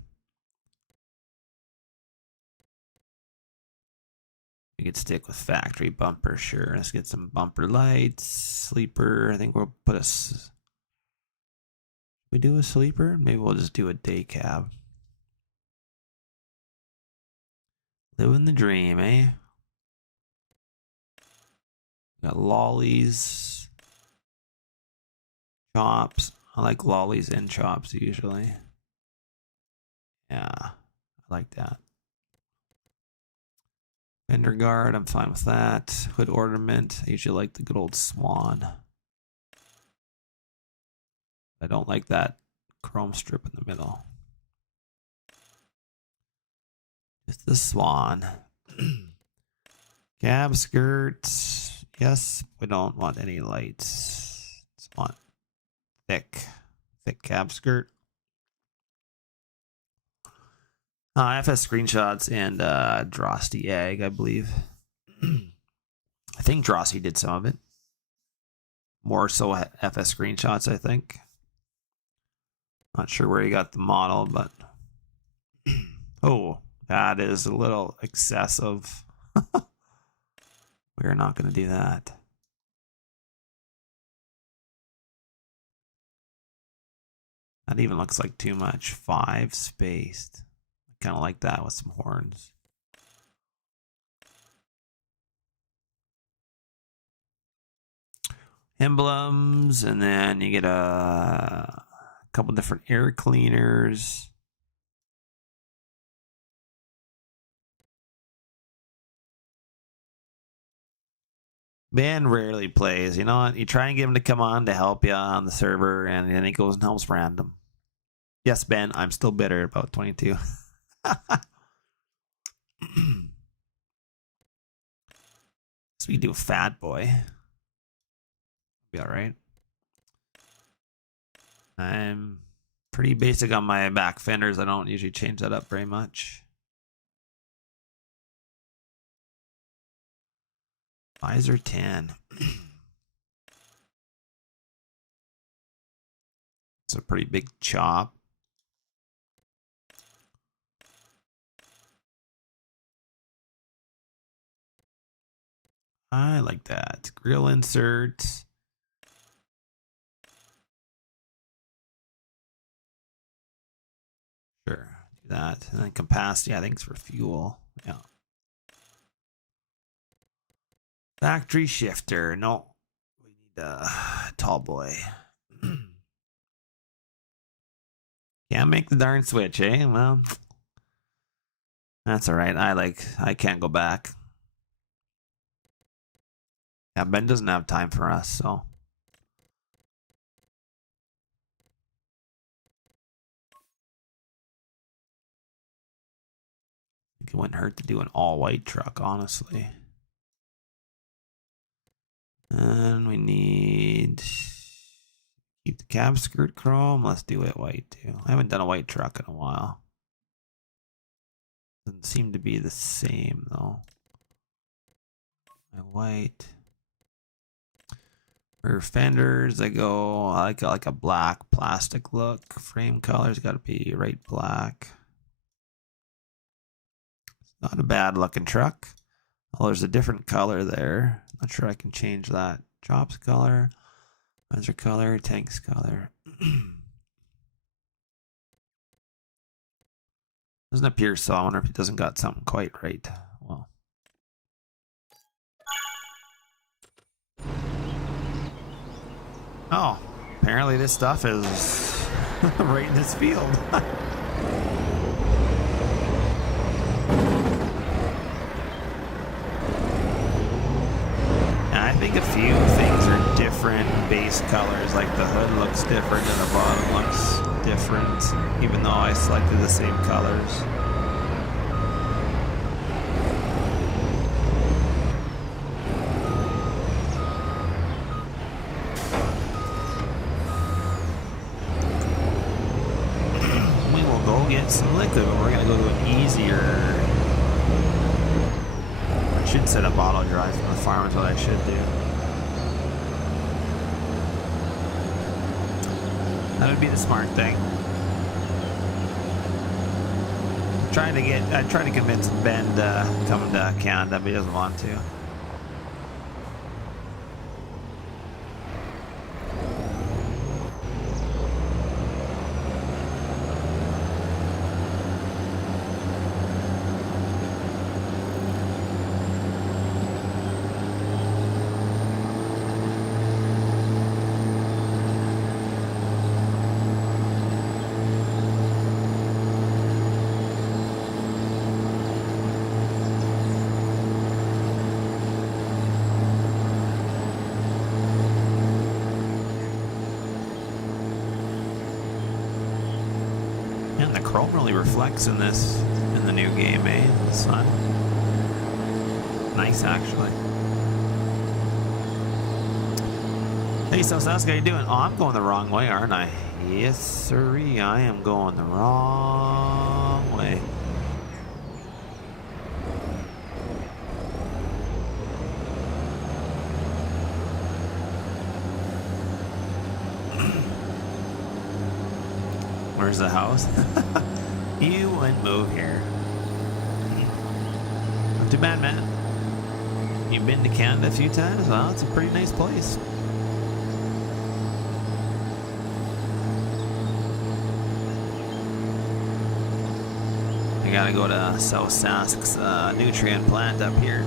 We could stick with factory bumper, sure. Let's get some bumper lights, sleeper. I think we'll put a. We do a sleeper? Maybe we'll just do a day cab. Living the dream, eh? Got lollies. Chops. I like lollies and chops usually. Yeah, I like that. Fender guard, I'm fine with that. Hood ornament, I usually like the good old swan. I don't like that chrome strip in the middle. Just the swan. Cab skirt. Yes, we don't want any lights. Just want thick cab skirt. FS screenshots and Drosty egg, I believe. I think Drosty did some of it. More so FS screenshots, I think. Not sure where he got the model, but oh, that is a little excessive. We're not going to do that. That even looks like too much. 5 spaced. I kind of like that with some horns. Emblems, and then you get a couple different air cleaners. Ben rarely plays. You know what? You try and get him to come on to help you on the server, and then he goes and helps random. Yes, Ben, I'm still bitter about 22. So we do a fat boy. Be all right. I'm pretty basic on my back fenders. I don't usually change that up very much. Visor 10. It's a pretty big chop. I like that. Grill insert. Sure, do that. And then capacity, I think it's for fuel. Yeah. Factory shifter. No, we need a tall boy. Can't make the darn switch, eh? Well, that's all right. I can't go back. Yeah, Ben doesn't have time for us, so. It wouldn't hurt to do an all-white truck, honestly. And we need... Keep the cab skirt chrome. Let's do it white, too. I haven't done a white truck in a while. Doesn't seem to be the same, though. My white... For fenders, I like a black plastic look. Frame color's got to be right black. It's not a bad looking truck. Oh, there's a different color there. Not sure I can change that. Chops color, visor color, tanks color. Doesn't appear so. I wonder if it doesn't got something quite right. Well. Oh, apparently this stuff is right in this field. And I think a few things are different base colors, like the hood looks different and the bottom looks different, even though I selected the same colors. Some liquid, but we're gonna go to an easier. I should set up auto drive from the farm is what I should do. That would be the smart thing. I tried to convince Ben to come to Canada, but he doesn't want to. definitely reflects in the new game, eh? The sun. Nice, actually. Hey, so Sask, how you doing? Oh, I'm going the wrong way, aren't I? Yes, sirree, I am going the wrong way. Where's the house? You wouldn't move here. Not too bad, man. You've been to Canada a few times? Well, it's a pretty nice place. I gotta go to South Sask's nutrient plant up here.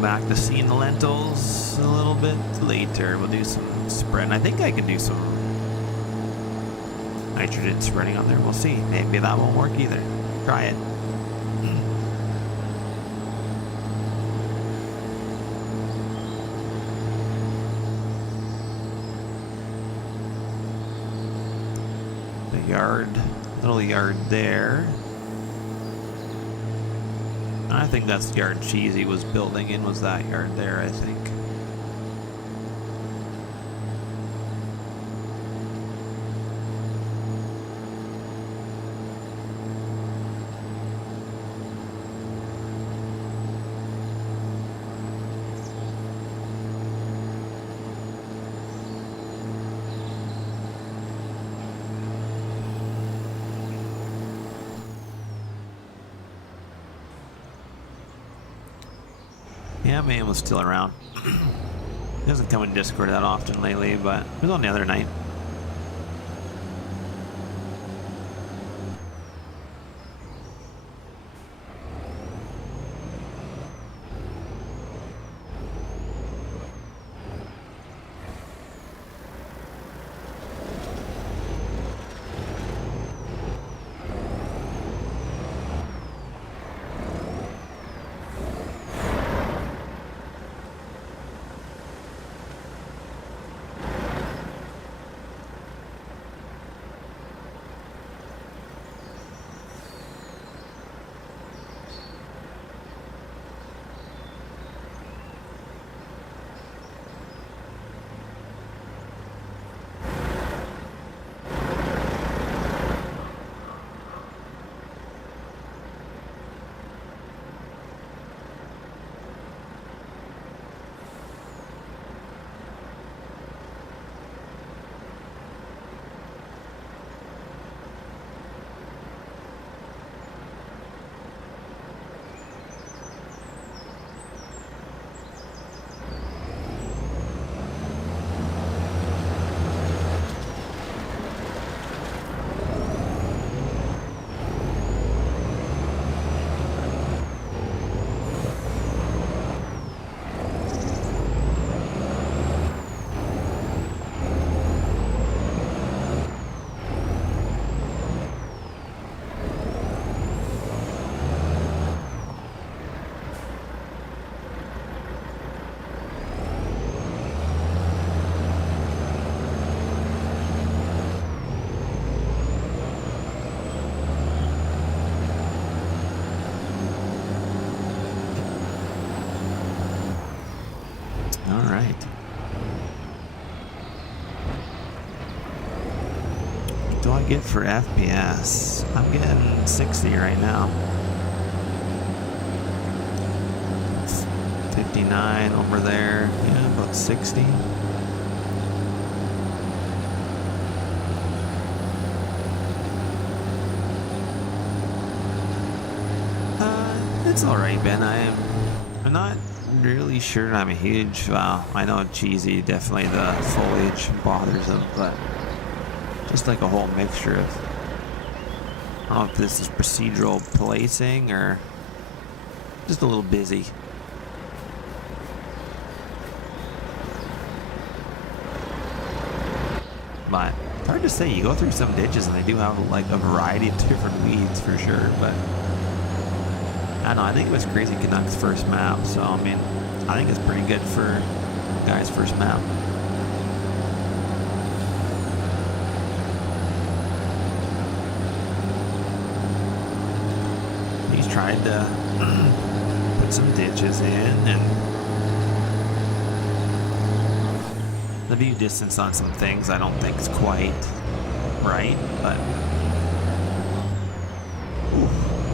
Back to seeing the lentils a little bit later. We'll do some spreading. I think I can do some nitrogen spreading on there. We'll see. Maybe that won't work either. Try it. The yard, little yard there. I think that's the yard Cheesy was building in, was that yard there, I think. Yeah, man was still around. He doesn't come in Discord that often lately, but it was on the other night. Do I get for FPS? I'm getting 60 right now. 59 over there. Yeah, about 60. It's alright, Ben. I'm not really sure I'm a huge, well, I know Cheesy, definitely the foliage bothers him, but just like a whole mixture of, I don't know if this is procedural placing or just a little busy. But it's hard to say. You go through some ditches and they do have like a variety of different weeds for sure, but I don't know, I think it was KrazyKanuck's first map, so I mean, I think it's pretty good for guy's first map. He's tried to put some ditches in, and the view distance on some things I don't think is quite right, but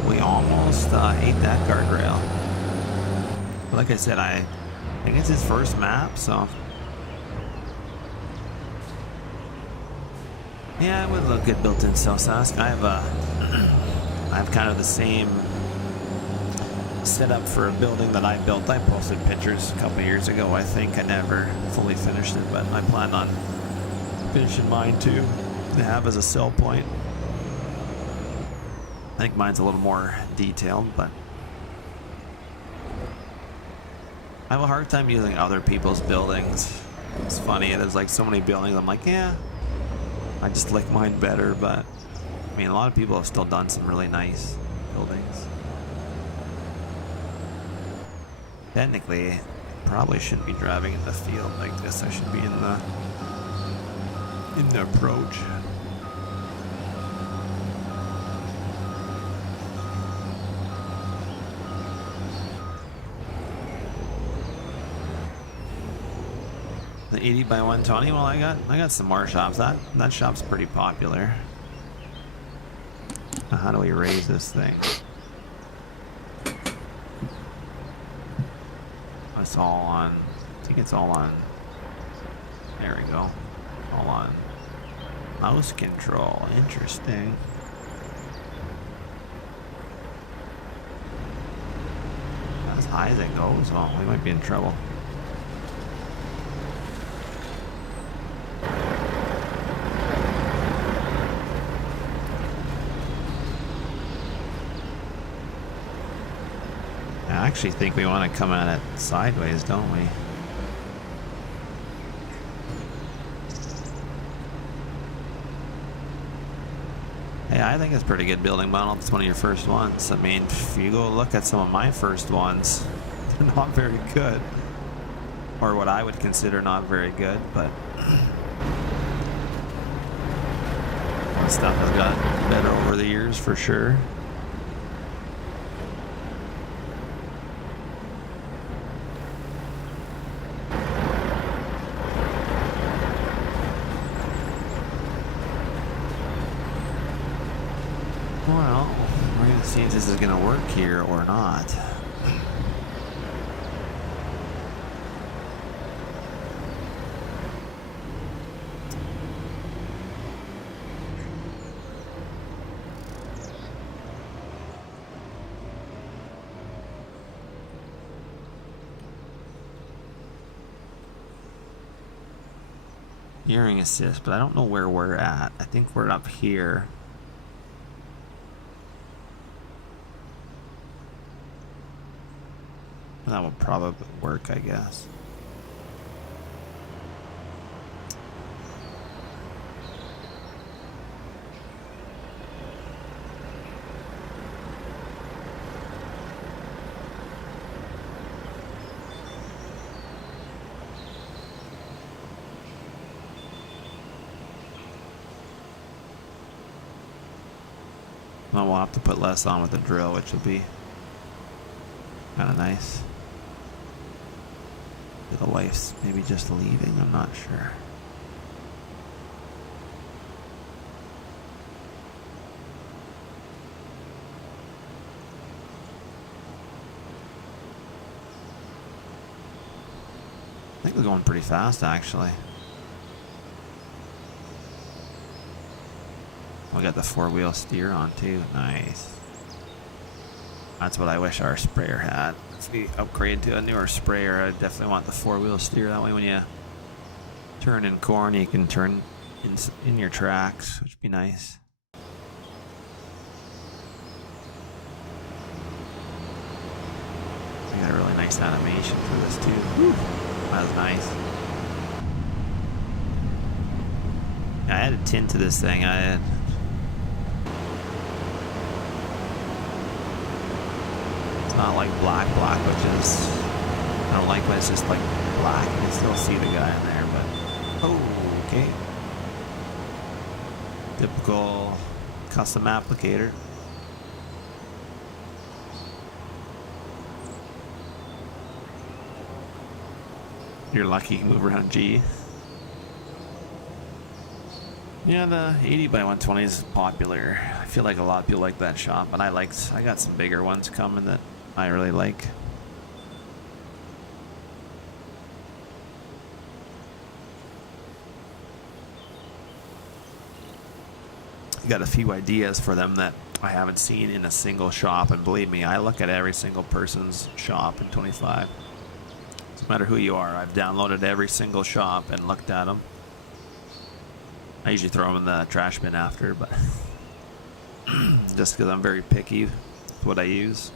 we almost ate that guardrail. But like I said, I think it's his first map, so yeah, it would look good built in Sosask. I have kind of the same setup for a building that I built. I posted pictures a couple years ago. I think I never fully finished it, but I plan on finishing mine too, to have as a sell point. I think mine's a little more detailed, but I have a hard time using other people's buildings. It's funny, there's like so many buildings, I'm like, yeah, I just like mine better, but I mean, a lot of people have still done some really nice buildings. Technically, probably shouldn't be driving in the field like this. I should be in the approach. The 80 by 120. Well, I got some more shops. That shop's pretty popular. Now, how do we raise this thing? It's all on. I think it's all on. There we go. All on mouse control. Interesting. As high as it goes. Oh, we might be in trouble. I actually think we want to come at it sideways, don't we? Hey, I think it's pretty good building, but I don't know if it's one of your first ones. I mean, if you go look at some of my first ones, they're not very good. Or what I would consider not very good, but stuff has gotten better over the years for sure. Well, we're going to see if this is going to work here or not. Gearing assist, but I don't know where we're at. I think we're up here. That will probably work, I guess. Well, we'll have to put less on with the drill, which will be kind of nice. The wife's maybe just leaving, I'm not sure. I think we're going pretty fast, actually. We got the four-wheel steer on too. Nice. That's what I wish our sprayer had. If we upgrade to a newer sprayer, I definitely want the four-wheel steer. That way when you turn in corn, you can turn in your tracks, which would be nice. We got a really nice animation for this too. Whew. That was nice. I added tint to this thing. It's not like black, which is I don't like when it's just like black. You can still see the guy in there, but oh, okay. Typical custom applicator. You're lucky you can move around G. Yeah, the 80 by 120 is popular. I feel like a lot of people like that shop, but I got some bigger ones coming that I really like. Got a few ideas for them that I haven't seen in a single shop, and believe me, I look at every single person's shop in 25. No matter who you are, I've downloaded every single shop and looked at them. I usually throw them in the trash bin after, but just because I'm very picky with what I use.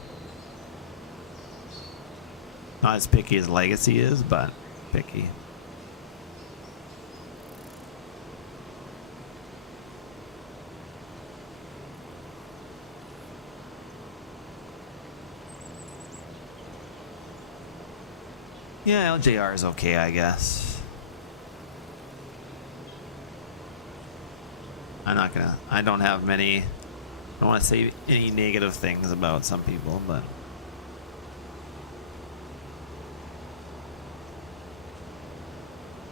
Not as picky as Legacy is, but picky. Yeah, LJR is okay, I guess. I don't have many, I don't want to say any negative things about some people, but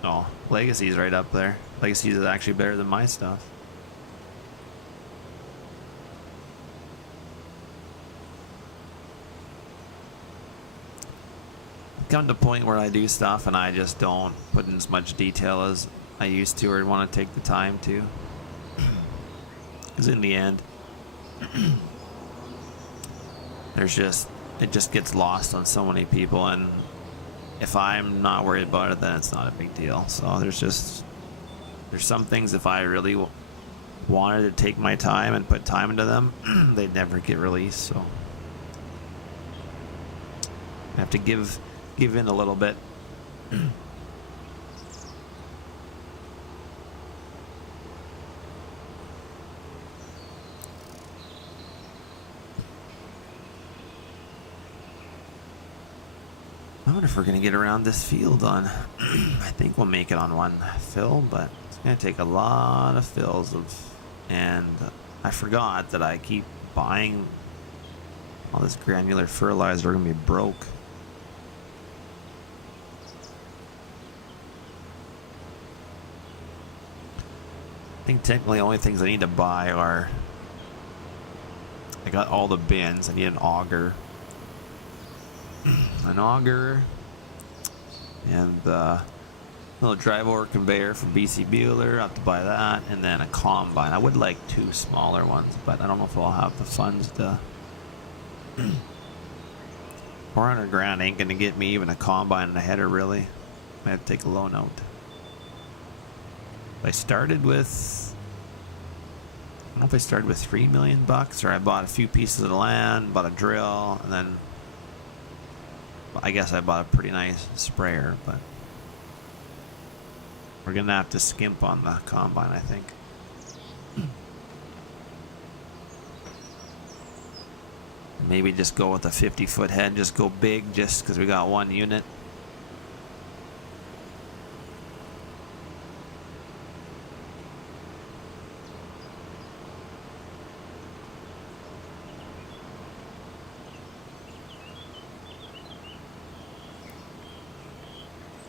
oh, Legacy's right up there. Legacy is actually better than my stuff. Come to a point where I do stuff and I just don't put in as much detail as I used to or want to take the time to. Because in the end, it just gets lost on so many people, and if I'm not worried about it, then it's not a big deal. So there's some things, if I really wanted to take my time and put time into them, they'd never get released. So I have to give in a little bit. I wonder if we're gonna get around this field on I think we'll make it on one fill, but it's gonna take a lot of fills and I forgot that I keep buying all this granular fertilizer. We're gonna be broke. I think technically the only things I need to buy are, I got all the bins. I need an auger, and the little drive over conveyor from BC Bueller. I have to buy that, and then a combine. I would like 2 smaller ones, but I don't know if I'll have the funds to. 400 grand ain't gonna get me even a combine and a header, really. I have to take a loan out. I started with, I don't know if I started with $3 million or I bought a few pieces of land, bought a drill, and then I guess I bought a pretty nice sprayer, but we're gonna have to skimp on the combine, I think. Maybe just go with a 50-foot head, just go big just because we got one unit.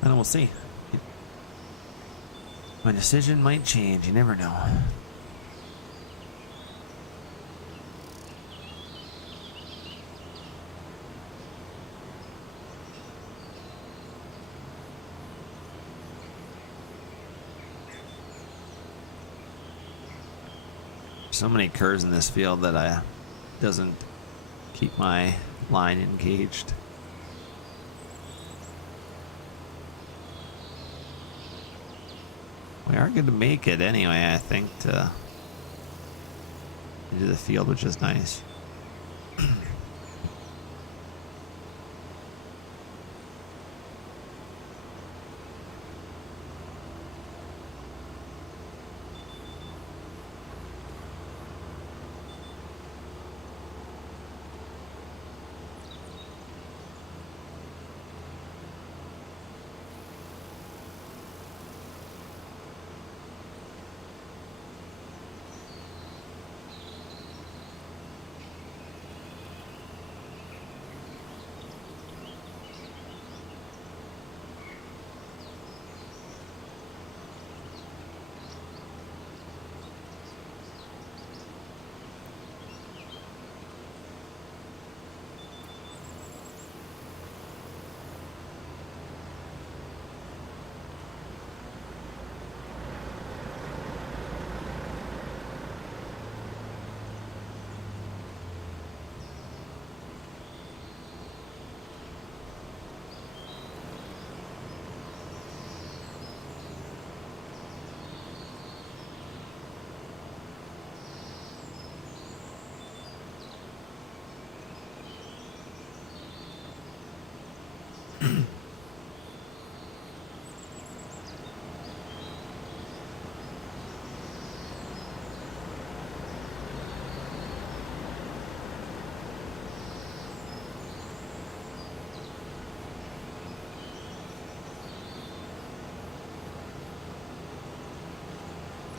And then we'll see. My decision might change, you never know. So many curves in this field that I doesn't keep my line engaged. We are going to make it anyway, I think, to into the field, which is nice.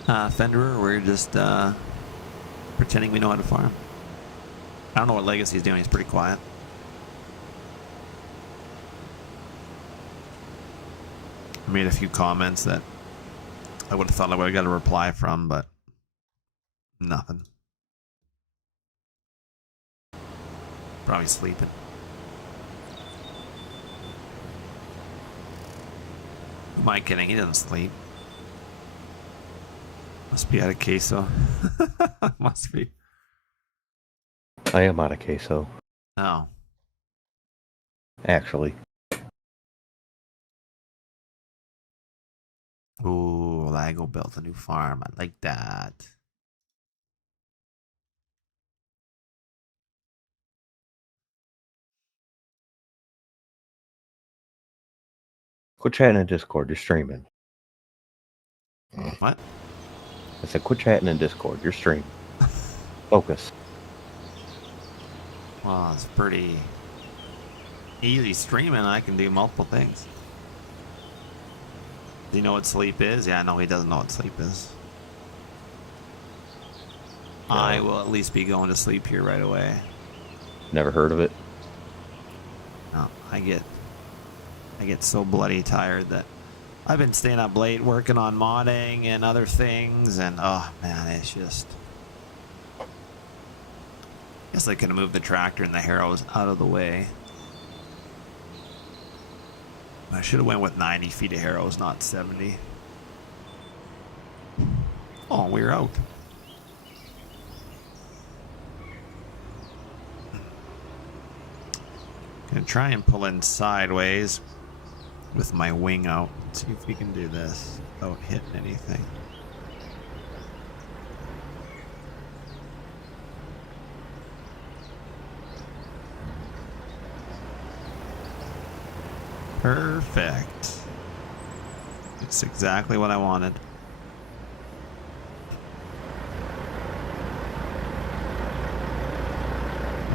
Fenderer. We're just pretending we know how to farm. I don't know what Legacy's doing. He's pretty quiet. I made a few comments that I would have thought I would have got a reply from, but nothing. Probably sleeping. Who am I kidding? He doesn't sleep. Must be out of queso. Must be. I am out of queso. Oh. Actually. Ooh, Lago built a new farm. I like that. Quit chatting in Discord. You're streaming. What? I said quit chatting in Discord. You're streaming. Focus. Well, it's pretty easy streaming. I can do multiple things. Do you know what sleep is? Yeah, no, he doesn't know what sleep is. No. I will at least be going to sleep here right away. Never heard of it? No, I get so bloody tired that I've been staying up late working on modding and other things, and oh man, it's just... I guess I could have moved the tractor and the harrows out of the way. I should have went with 90 feet of harrows, not 70. Oh, we're out. Gonna try and pull in sideways with my wing out. Let's see if we can do this without hitting anything. Perfect. It's exactly what I wanted.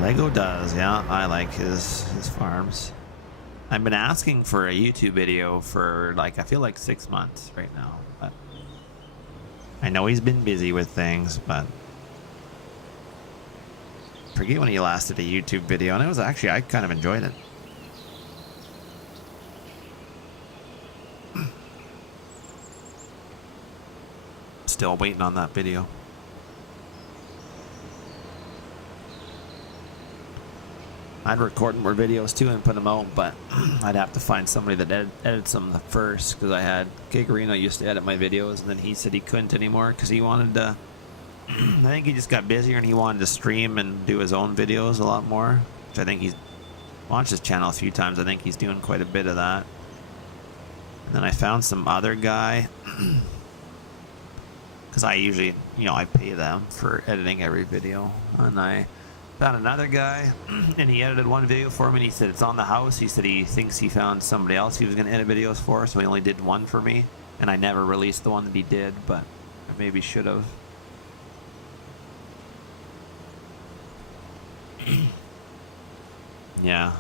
Lego does, yeah. I like his farms. I've been asking for a YouTube video for like, I feel like 6 months right now, but I know he's been busy with things, but I forget when he last did a YouTube video, and it was actually, I kind of enjoyed it. Still waiting on that video. I'd record more videos too and put them out, but I'd have to find somebody that edits them first, because I had KrazyKanuck used to edit my videos, and then he said he couldn't anymore because he wanted to I think he just got busier and he wanted to stream and do his own videos a lot more, which I think he's watched his channel a few times. I think he's doing quite a bit of that. And then I found some other guy, because I usually, you know, I pay them for editing every video, and I found another guy and he edited one video for me, and he said it's on the house. He said he thinks he found somebody else he was going to edit videos for, so he only did one for me, and I never released the one that he did, but I maybe should have. Yeah,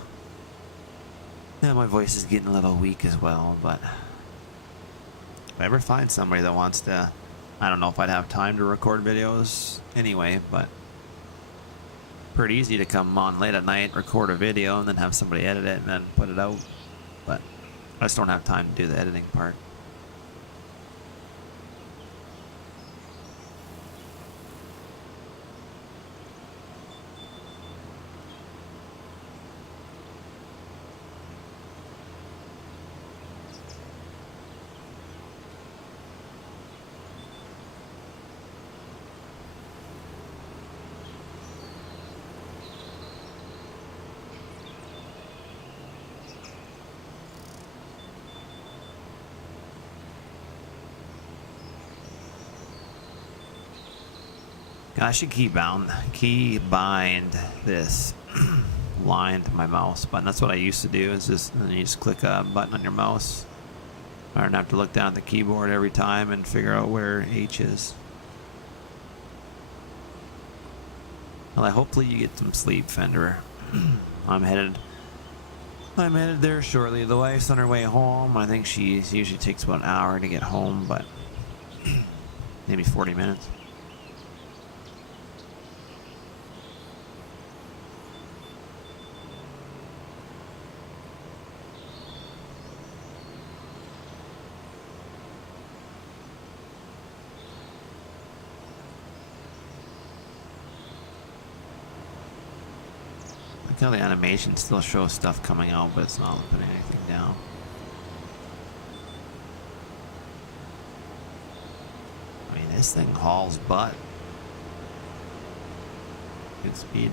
my voice is getting a little weak as well, but if I ever find somebody that wants to, I don't know if I'd have time to record videos anyway, but pretty easy to come on late at night, record a video, and then have somebody edit it and then put it out. But I just don't have time to do the editing part. I should key bind this line to my mouse button. That's what I used to do. Is just, and then you just click a button on your mouse. I don't have to look down at the keyboard every time and figure out where H is. Well, hopefully you get some sleep, Fenderer. I'm headed there shortly. The wife's on her way home. I think she usually takes about an hour to get home, but maybe 40 minutes. Look how the animation still shows stuff coming out, but it's not putting anything down. I mean, this thing hauls butt. Good speed.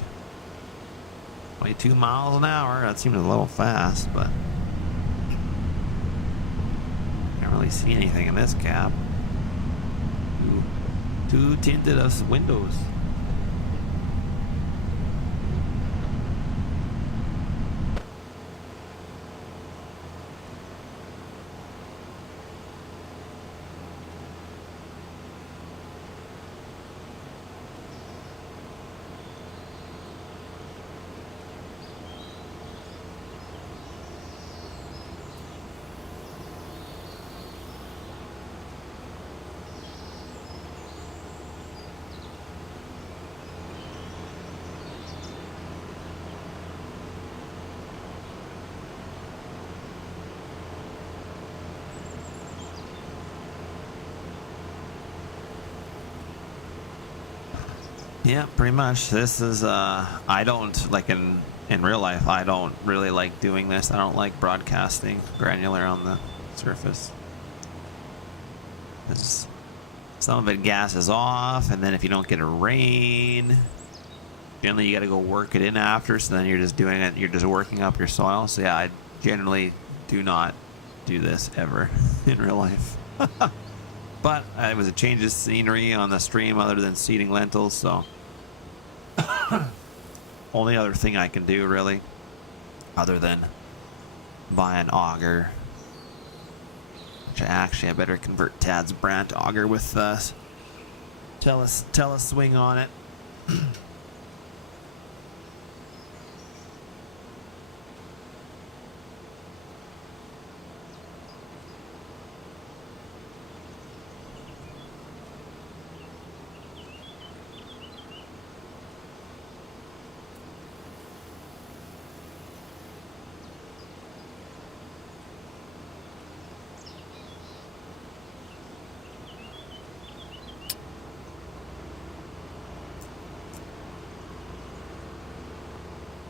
22 miles an hour. That seems a little fast, but can't really see anything in this cab. Two tinted us windows. Yeah, pretty much. This is I don't like in real life. I don't really like doing this. I don't like broadcasting granular on the surface. Some of it gases off, and then if you don't get a rain, generally you got to go work it in after. So then you're just doing it. You're just working up your soil. So yeah, I generally do not do this ever in real life. But it was a change of scenery on the stream other than seeding lentils, so only other thing I can do really, other than buy an auger, which I better convert Tad's Brandt auger with teleswing on it.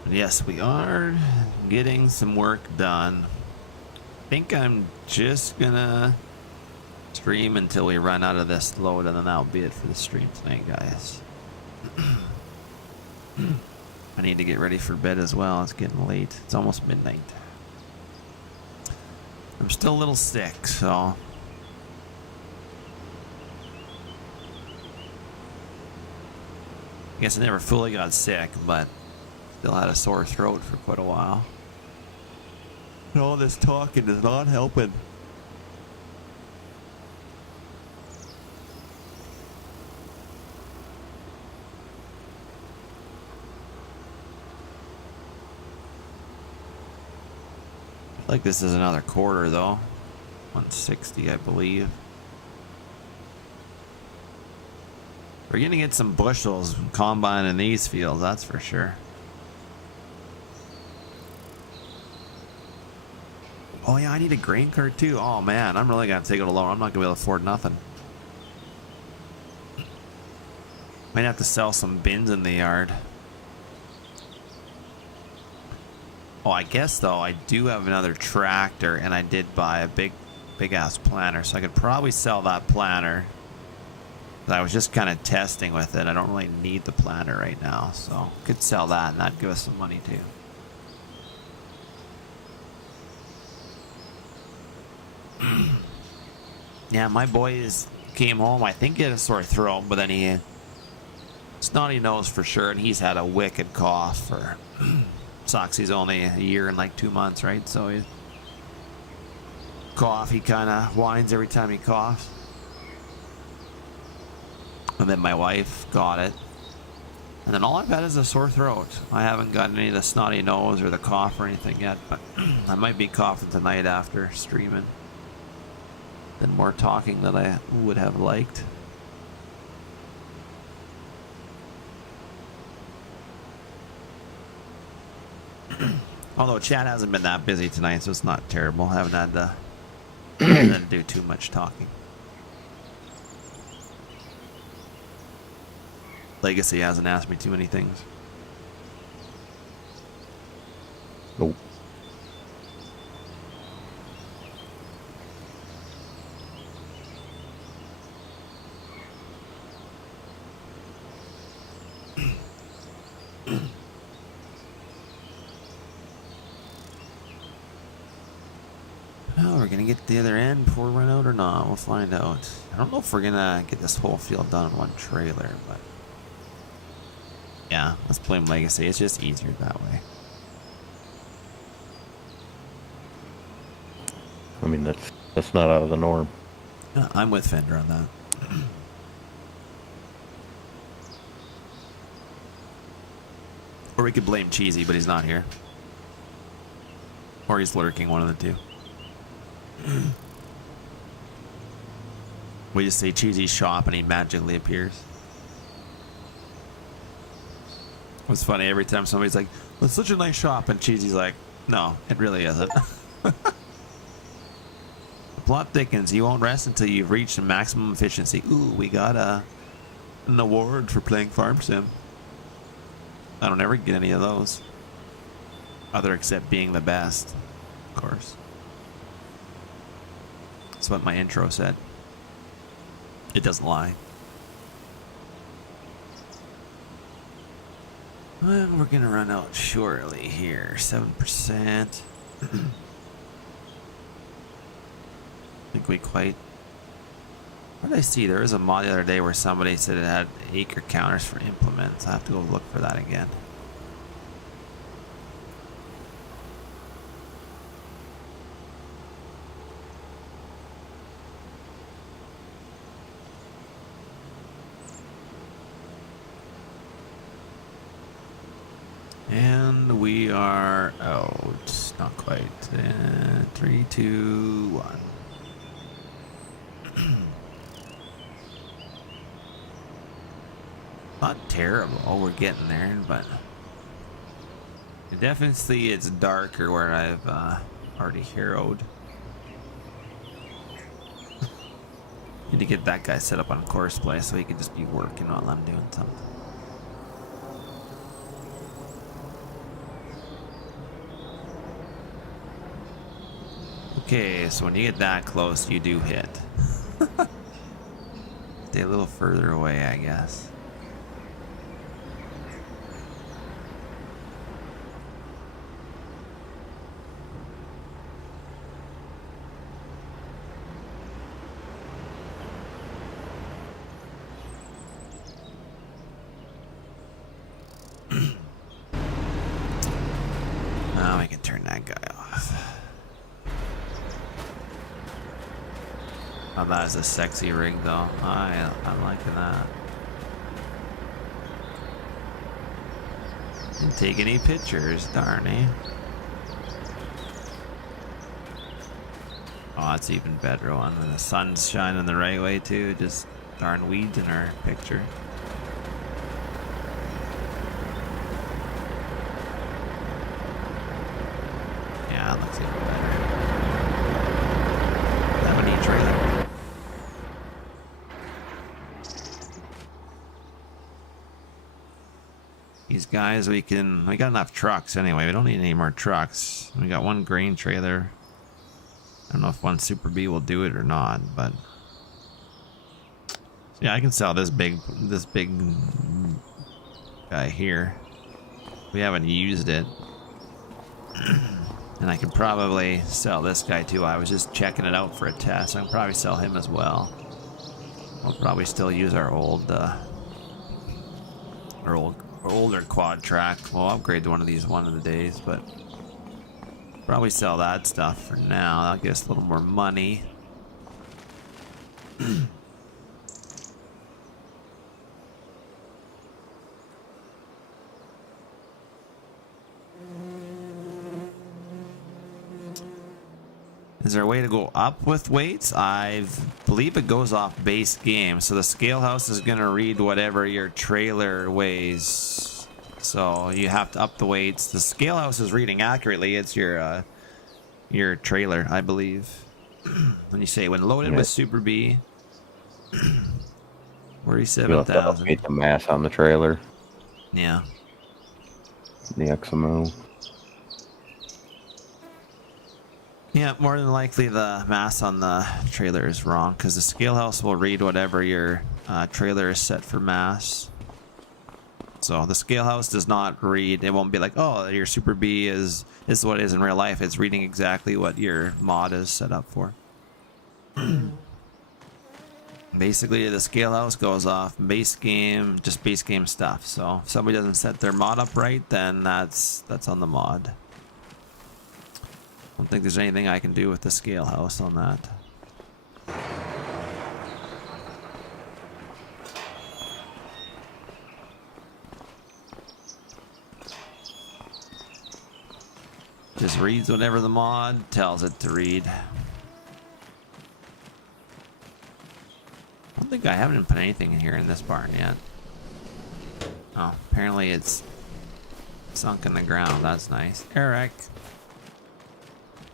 Yes, we are getting some work done. I think I'm just gonna stream until we run out of this load, and then that'll be it for the stream tonight, guys. I need to get ready for bed as well. It's getting late. It's almost midnight. I'm still a little sick, so I guess I never fully got sick, but still had a sore throat for quite a while. And all this talking is not helping. I feel like this is another quarter though. 160, I believe. We're gonna get some bushels combine in these fields, that's for sure. Oh yeah, I need a grain cart too. Oh man, I'm really gonna take it alone. I'm not gonna be able to afford nothing. Might have to sell some bins in the yard. Oh, I guess though, I do have another tractor, and I did buy a big ass planter, so I could probably sell that planter. I was just kind of testing with it. I don't really need the planter right now, so could sell that, and that'd give us some money too. Yeah, my boys came home. I think he had a sore throat, but then he snotty nose for sure, and he's had a wicked cough for sucks. He's only a year and like 2 months, right? So he cough. He kind of whines every time he coughs. And then my wife got it, and then all I've had is a sore throat. I haven't gotten any of the snotty nose or the cough or anything yet, but I might be coughing tonight after streaming. Been more talking than I would have liked. Although chat hasn't been that busy tonight, so it's not terrible. I haven't had to do too much talking. Legacy hasn't asked me too many things. Nope. Well, we're gonna get to the other end before we run out or not. We'll find out. I don't know if we're gonna get this whole field done in one trailer, but yeah, let's blame Legacy. It's just easier that way. I mean, that's not out of the norm. Yeah, I'm with Fender on that. Or we could blame Cheesy, but he's not here. Or he's lurking, one of the two. We just say Cheesy's shop and he magically appears. It's funny, every time somebody's like, "It's such a nice shop," and Cheesy's like, "No, it really isn't." The plot thickens. You won't rest until you've reached maximum efficiency. Ooh, we got an award for playing Farm Sim. I don't ever get any of those. Other except being the best, of course. That's what my intro said. It doesn't lie. Well, we're gonna run out shortly here. 7%. I think we quite... What did I see? There was a mod the other day where somebody said it had acre counters for implements. I have to go look for that again. And we are out. Not quite. 3, 2, 1. Not terrible. We're getting there, but definitely it's darker where I've already heroed. Need to get that guy set up on course play so he can just be working while I'm doing something. Okay, so when you get that close, you do hit. Stay a little further away, I guess. Now we can turn that guy off. Oh, that is a sexy rig, though. I'm liking that. Didn't take any pictures, darn eh? Oh, that's even better one. And the sun's shining the right way too. Just darn weeds in our picture. Yeah, that looks even better. Have a neat trailer. These guys, we got enough trucks anyway. We don't need any more trucks. We got one grain trailer. I don't know if one Super B will do it or not, but yeah, I can sell this big guy here. We haven't used it. And I can probably sell this guy too. I was just checking it out for a test. I can probably sell him as well. We'll probably still use our older quad track. We'll upgrade to one of these one of the days, but probably sell that stuff for now. That'll get us a little more money. Is there a way to go up with weights? I believe it goes off base game. So the scale house is going to read whatever your trailer weighs. So you have to up the weights. The scale house is reading accurately. It's your trailer, I believe. When you say when loaded with Super B, You'll have to 47,000. update the mass on the trailer. Yeah. The XMO. Yeah, more than likely the mass on the trailer is wrong because the scale house will read whatever your trailer is set for mass. So the scale house does not read. It won't be like, oh, your Super B is what it is in real life. It's reading exactly what your mod is set up for. Basically, the scale house goes off base game, just base game stuff. So if somebody doesn't set their mod up right, then that's on the mod. I don't think there's anything I can do with the scale house on that. Just reads whatever the mod tells it to read. I don't think I haven't put anything in here in this barn yet. Oh, apparently it's sunk in the ground. That's nice. Eric.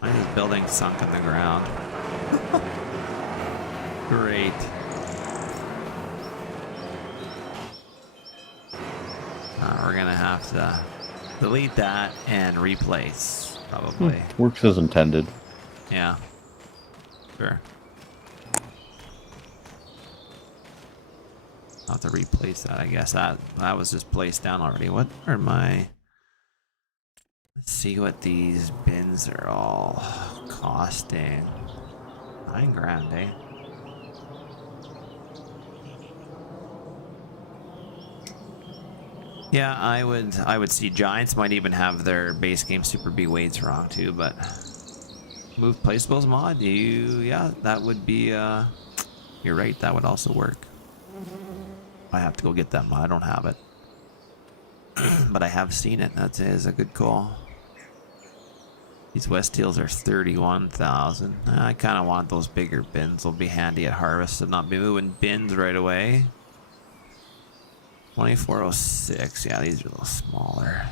Why is this building sunk in the ground? Great. We're gonna have to delete that and replace. Probably. Works as intended. Yeah. Sure. I'll have to replace that, I guess. That was just placed down already. What are my... Let's see what these bins are all costing. $9 grand, eh? Yeah, I would see Giants might even have their base game Super B weights wrong too, but move placeables mod, yeah, that would be you're right, that would also work. I have to go get that mod. I don't have it. But I have seen it. That is a good call. These West Teals are 31,000. I kind of want those bigger bins. They'll be handy at harvest and not be moving bins right away. 2406. Yeah, these are a little smaller.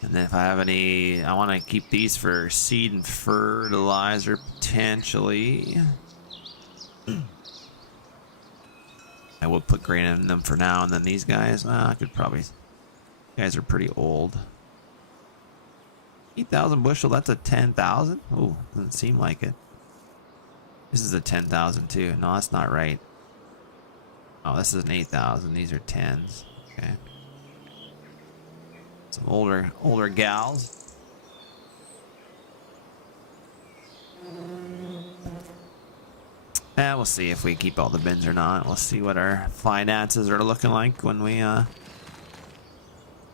And then if I have any, I want to keep these for seed and fertilizer potentially. I will put grain in them for now, and then these guys, I could probably. You guys are pretty old. 8,000 bushel. That's a 10,000. Oh, doesn't seem like it. This is a 10,000 too. No, that's not right. Oh, this is an 8,000. These are 10s. Okay. Some older gals. We'll see if we keep all the bins or not. We'll see what our finances are looking like when we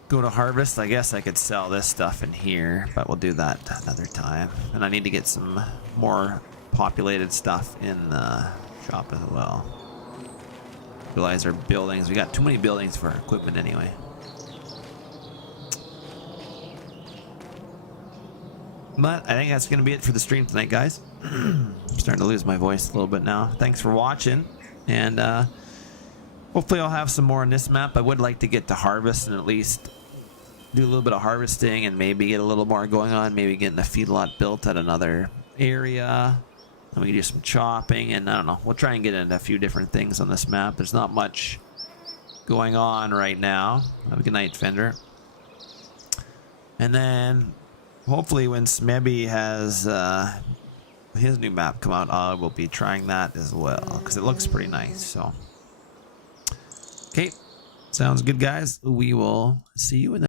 go to harvest. I guess I could sell this stuff in here, but we'll do that another time. And I need to get some more populated stuff in the shop as well. Realize our buildings. We got too many buildings for our equipment anyway. But I think that's going to be it for the stream tonight, guys. I'm starting to lose my voice a little bit now. Thanks for watching. And hopefully I'll have some more on this map. I would like to get to harvest and at least do a little bit of harvesting and maybe get a little more going on. Maybe getting a feedlot built at another area. And we can do some chopping. And I don't know. We'll try and get into a few different things on this map. There's not much going on right now. Have a good night, Fender. And then hopefully when Smebby has his new map come out, I will be trying that as well because it looks pretty nice. So, okay, sounds good, guys. We will see you in the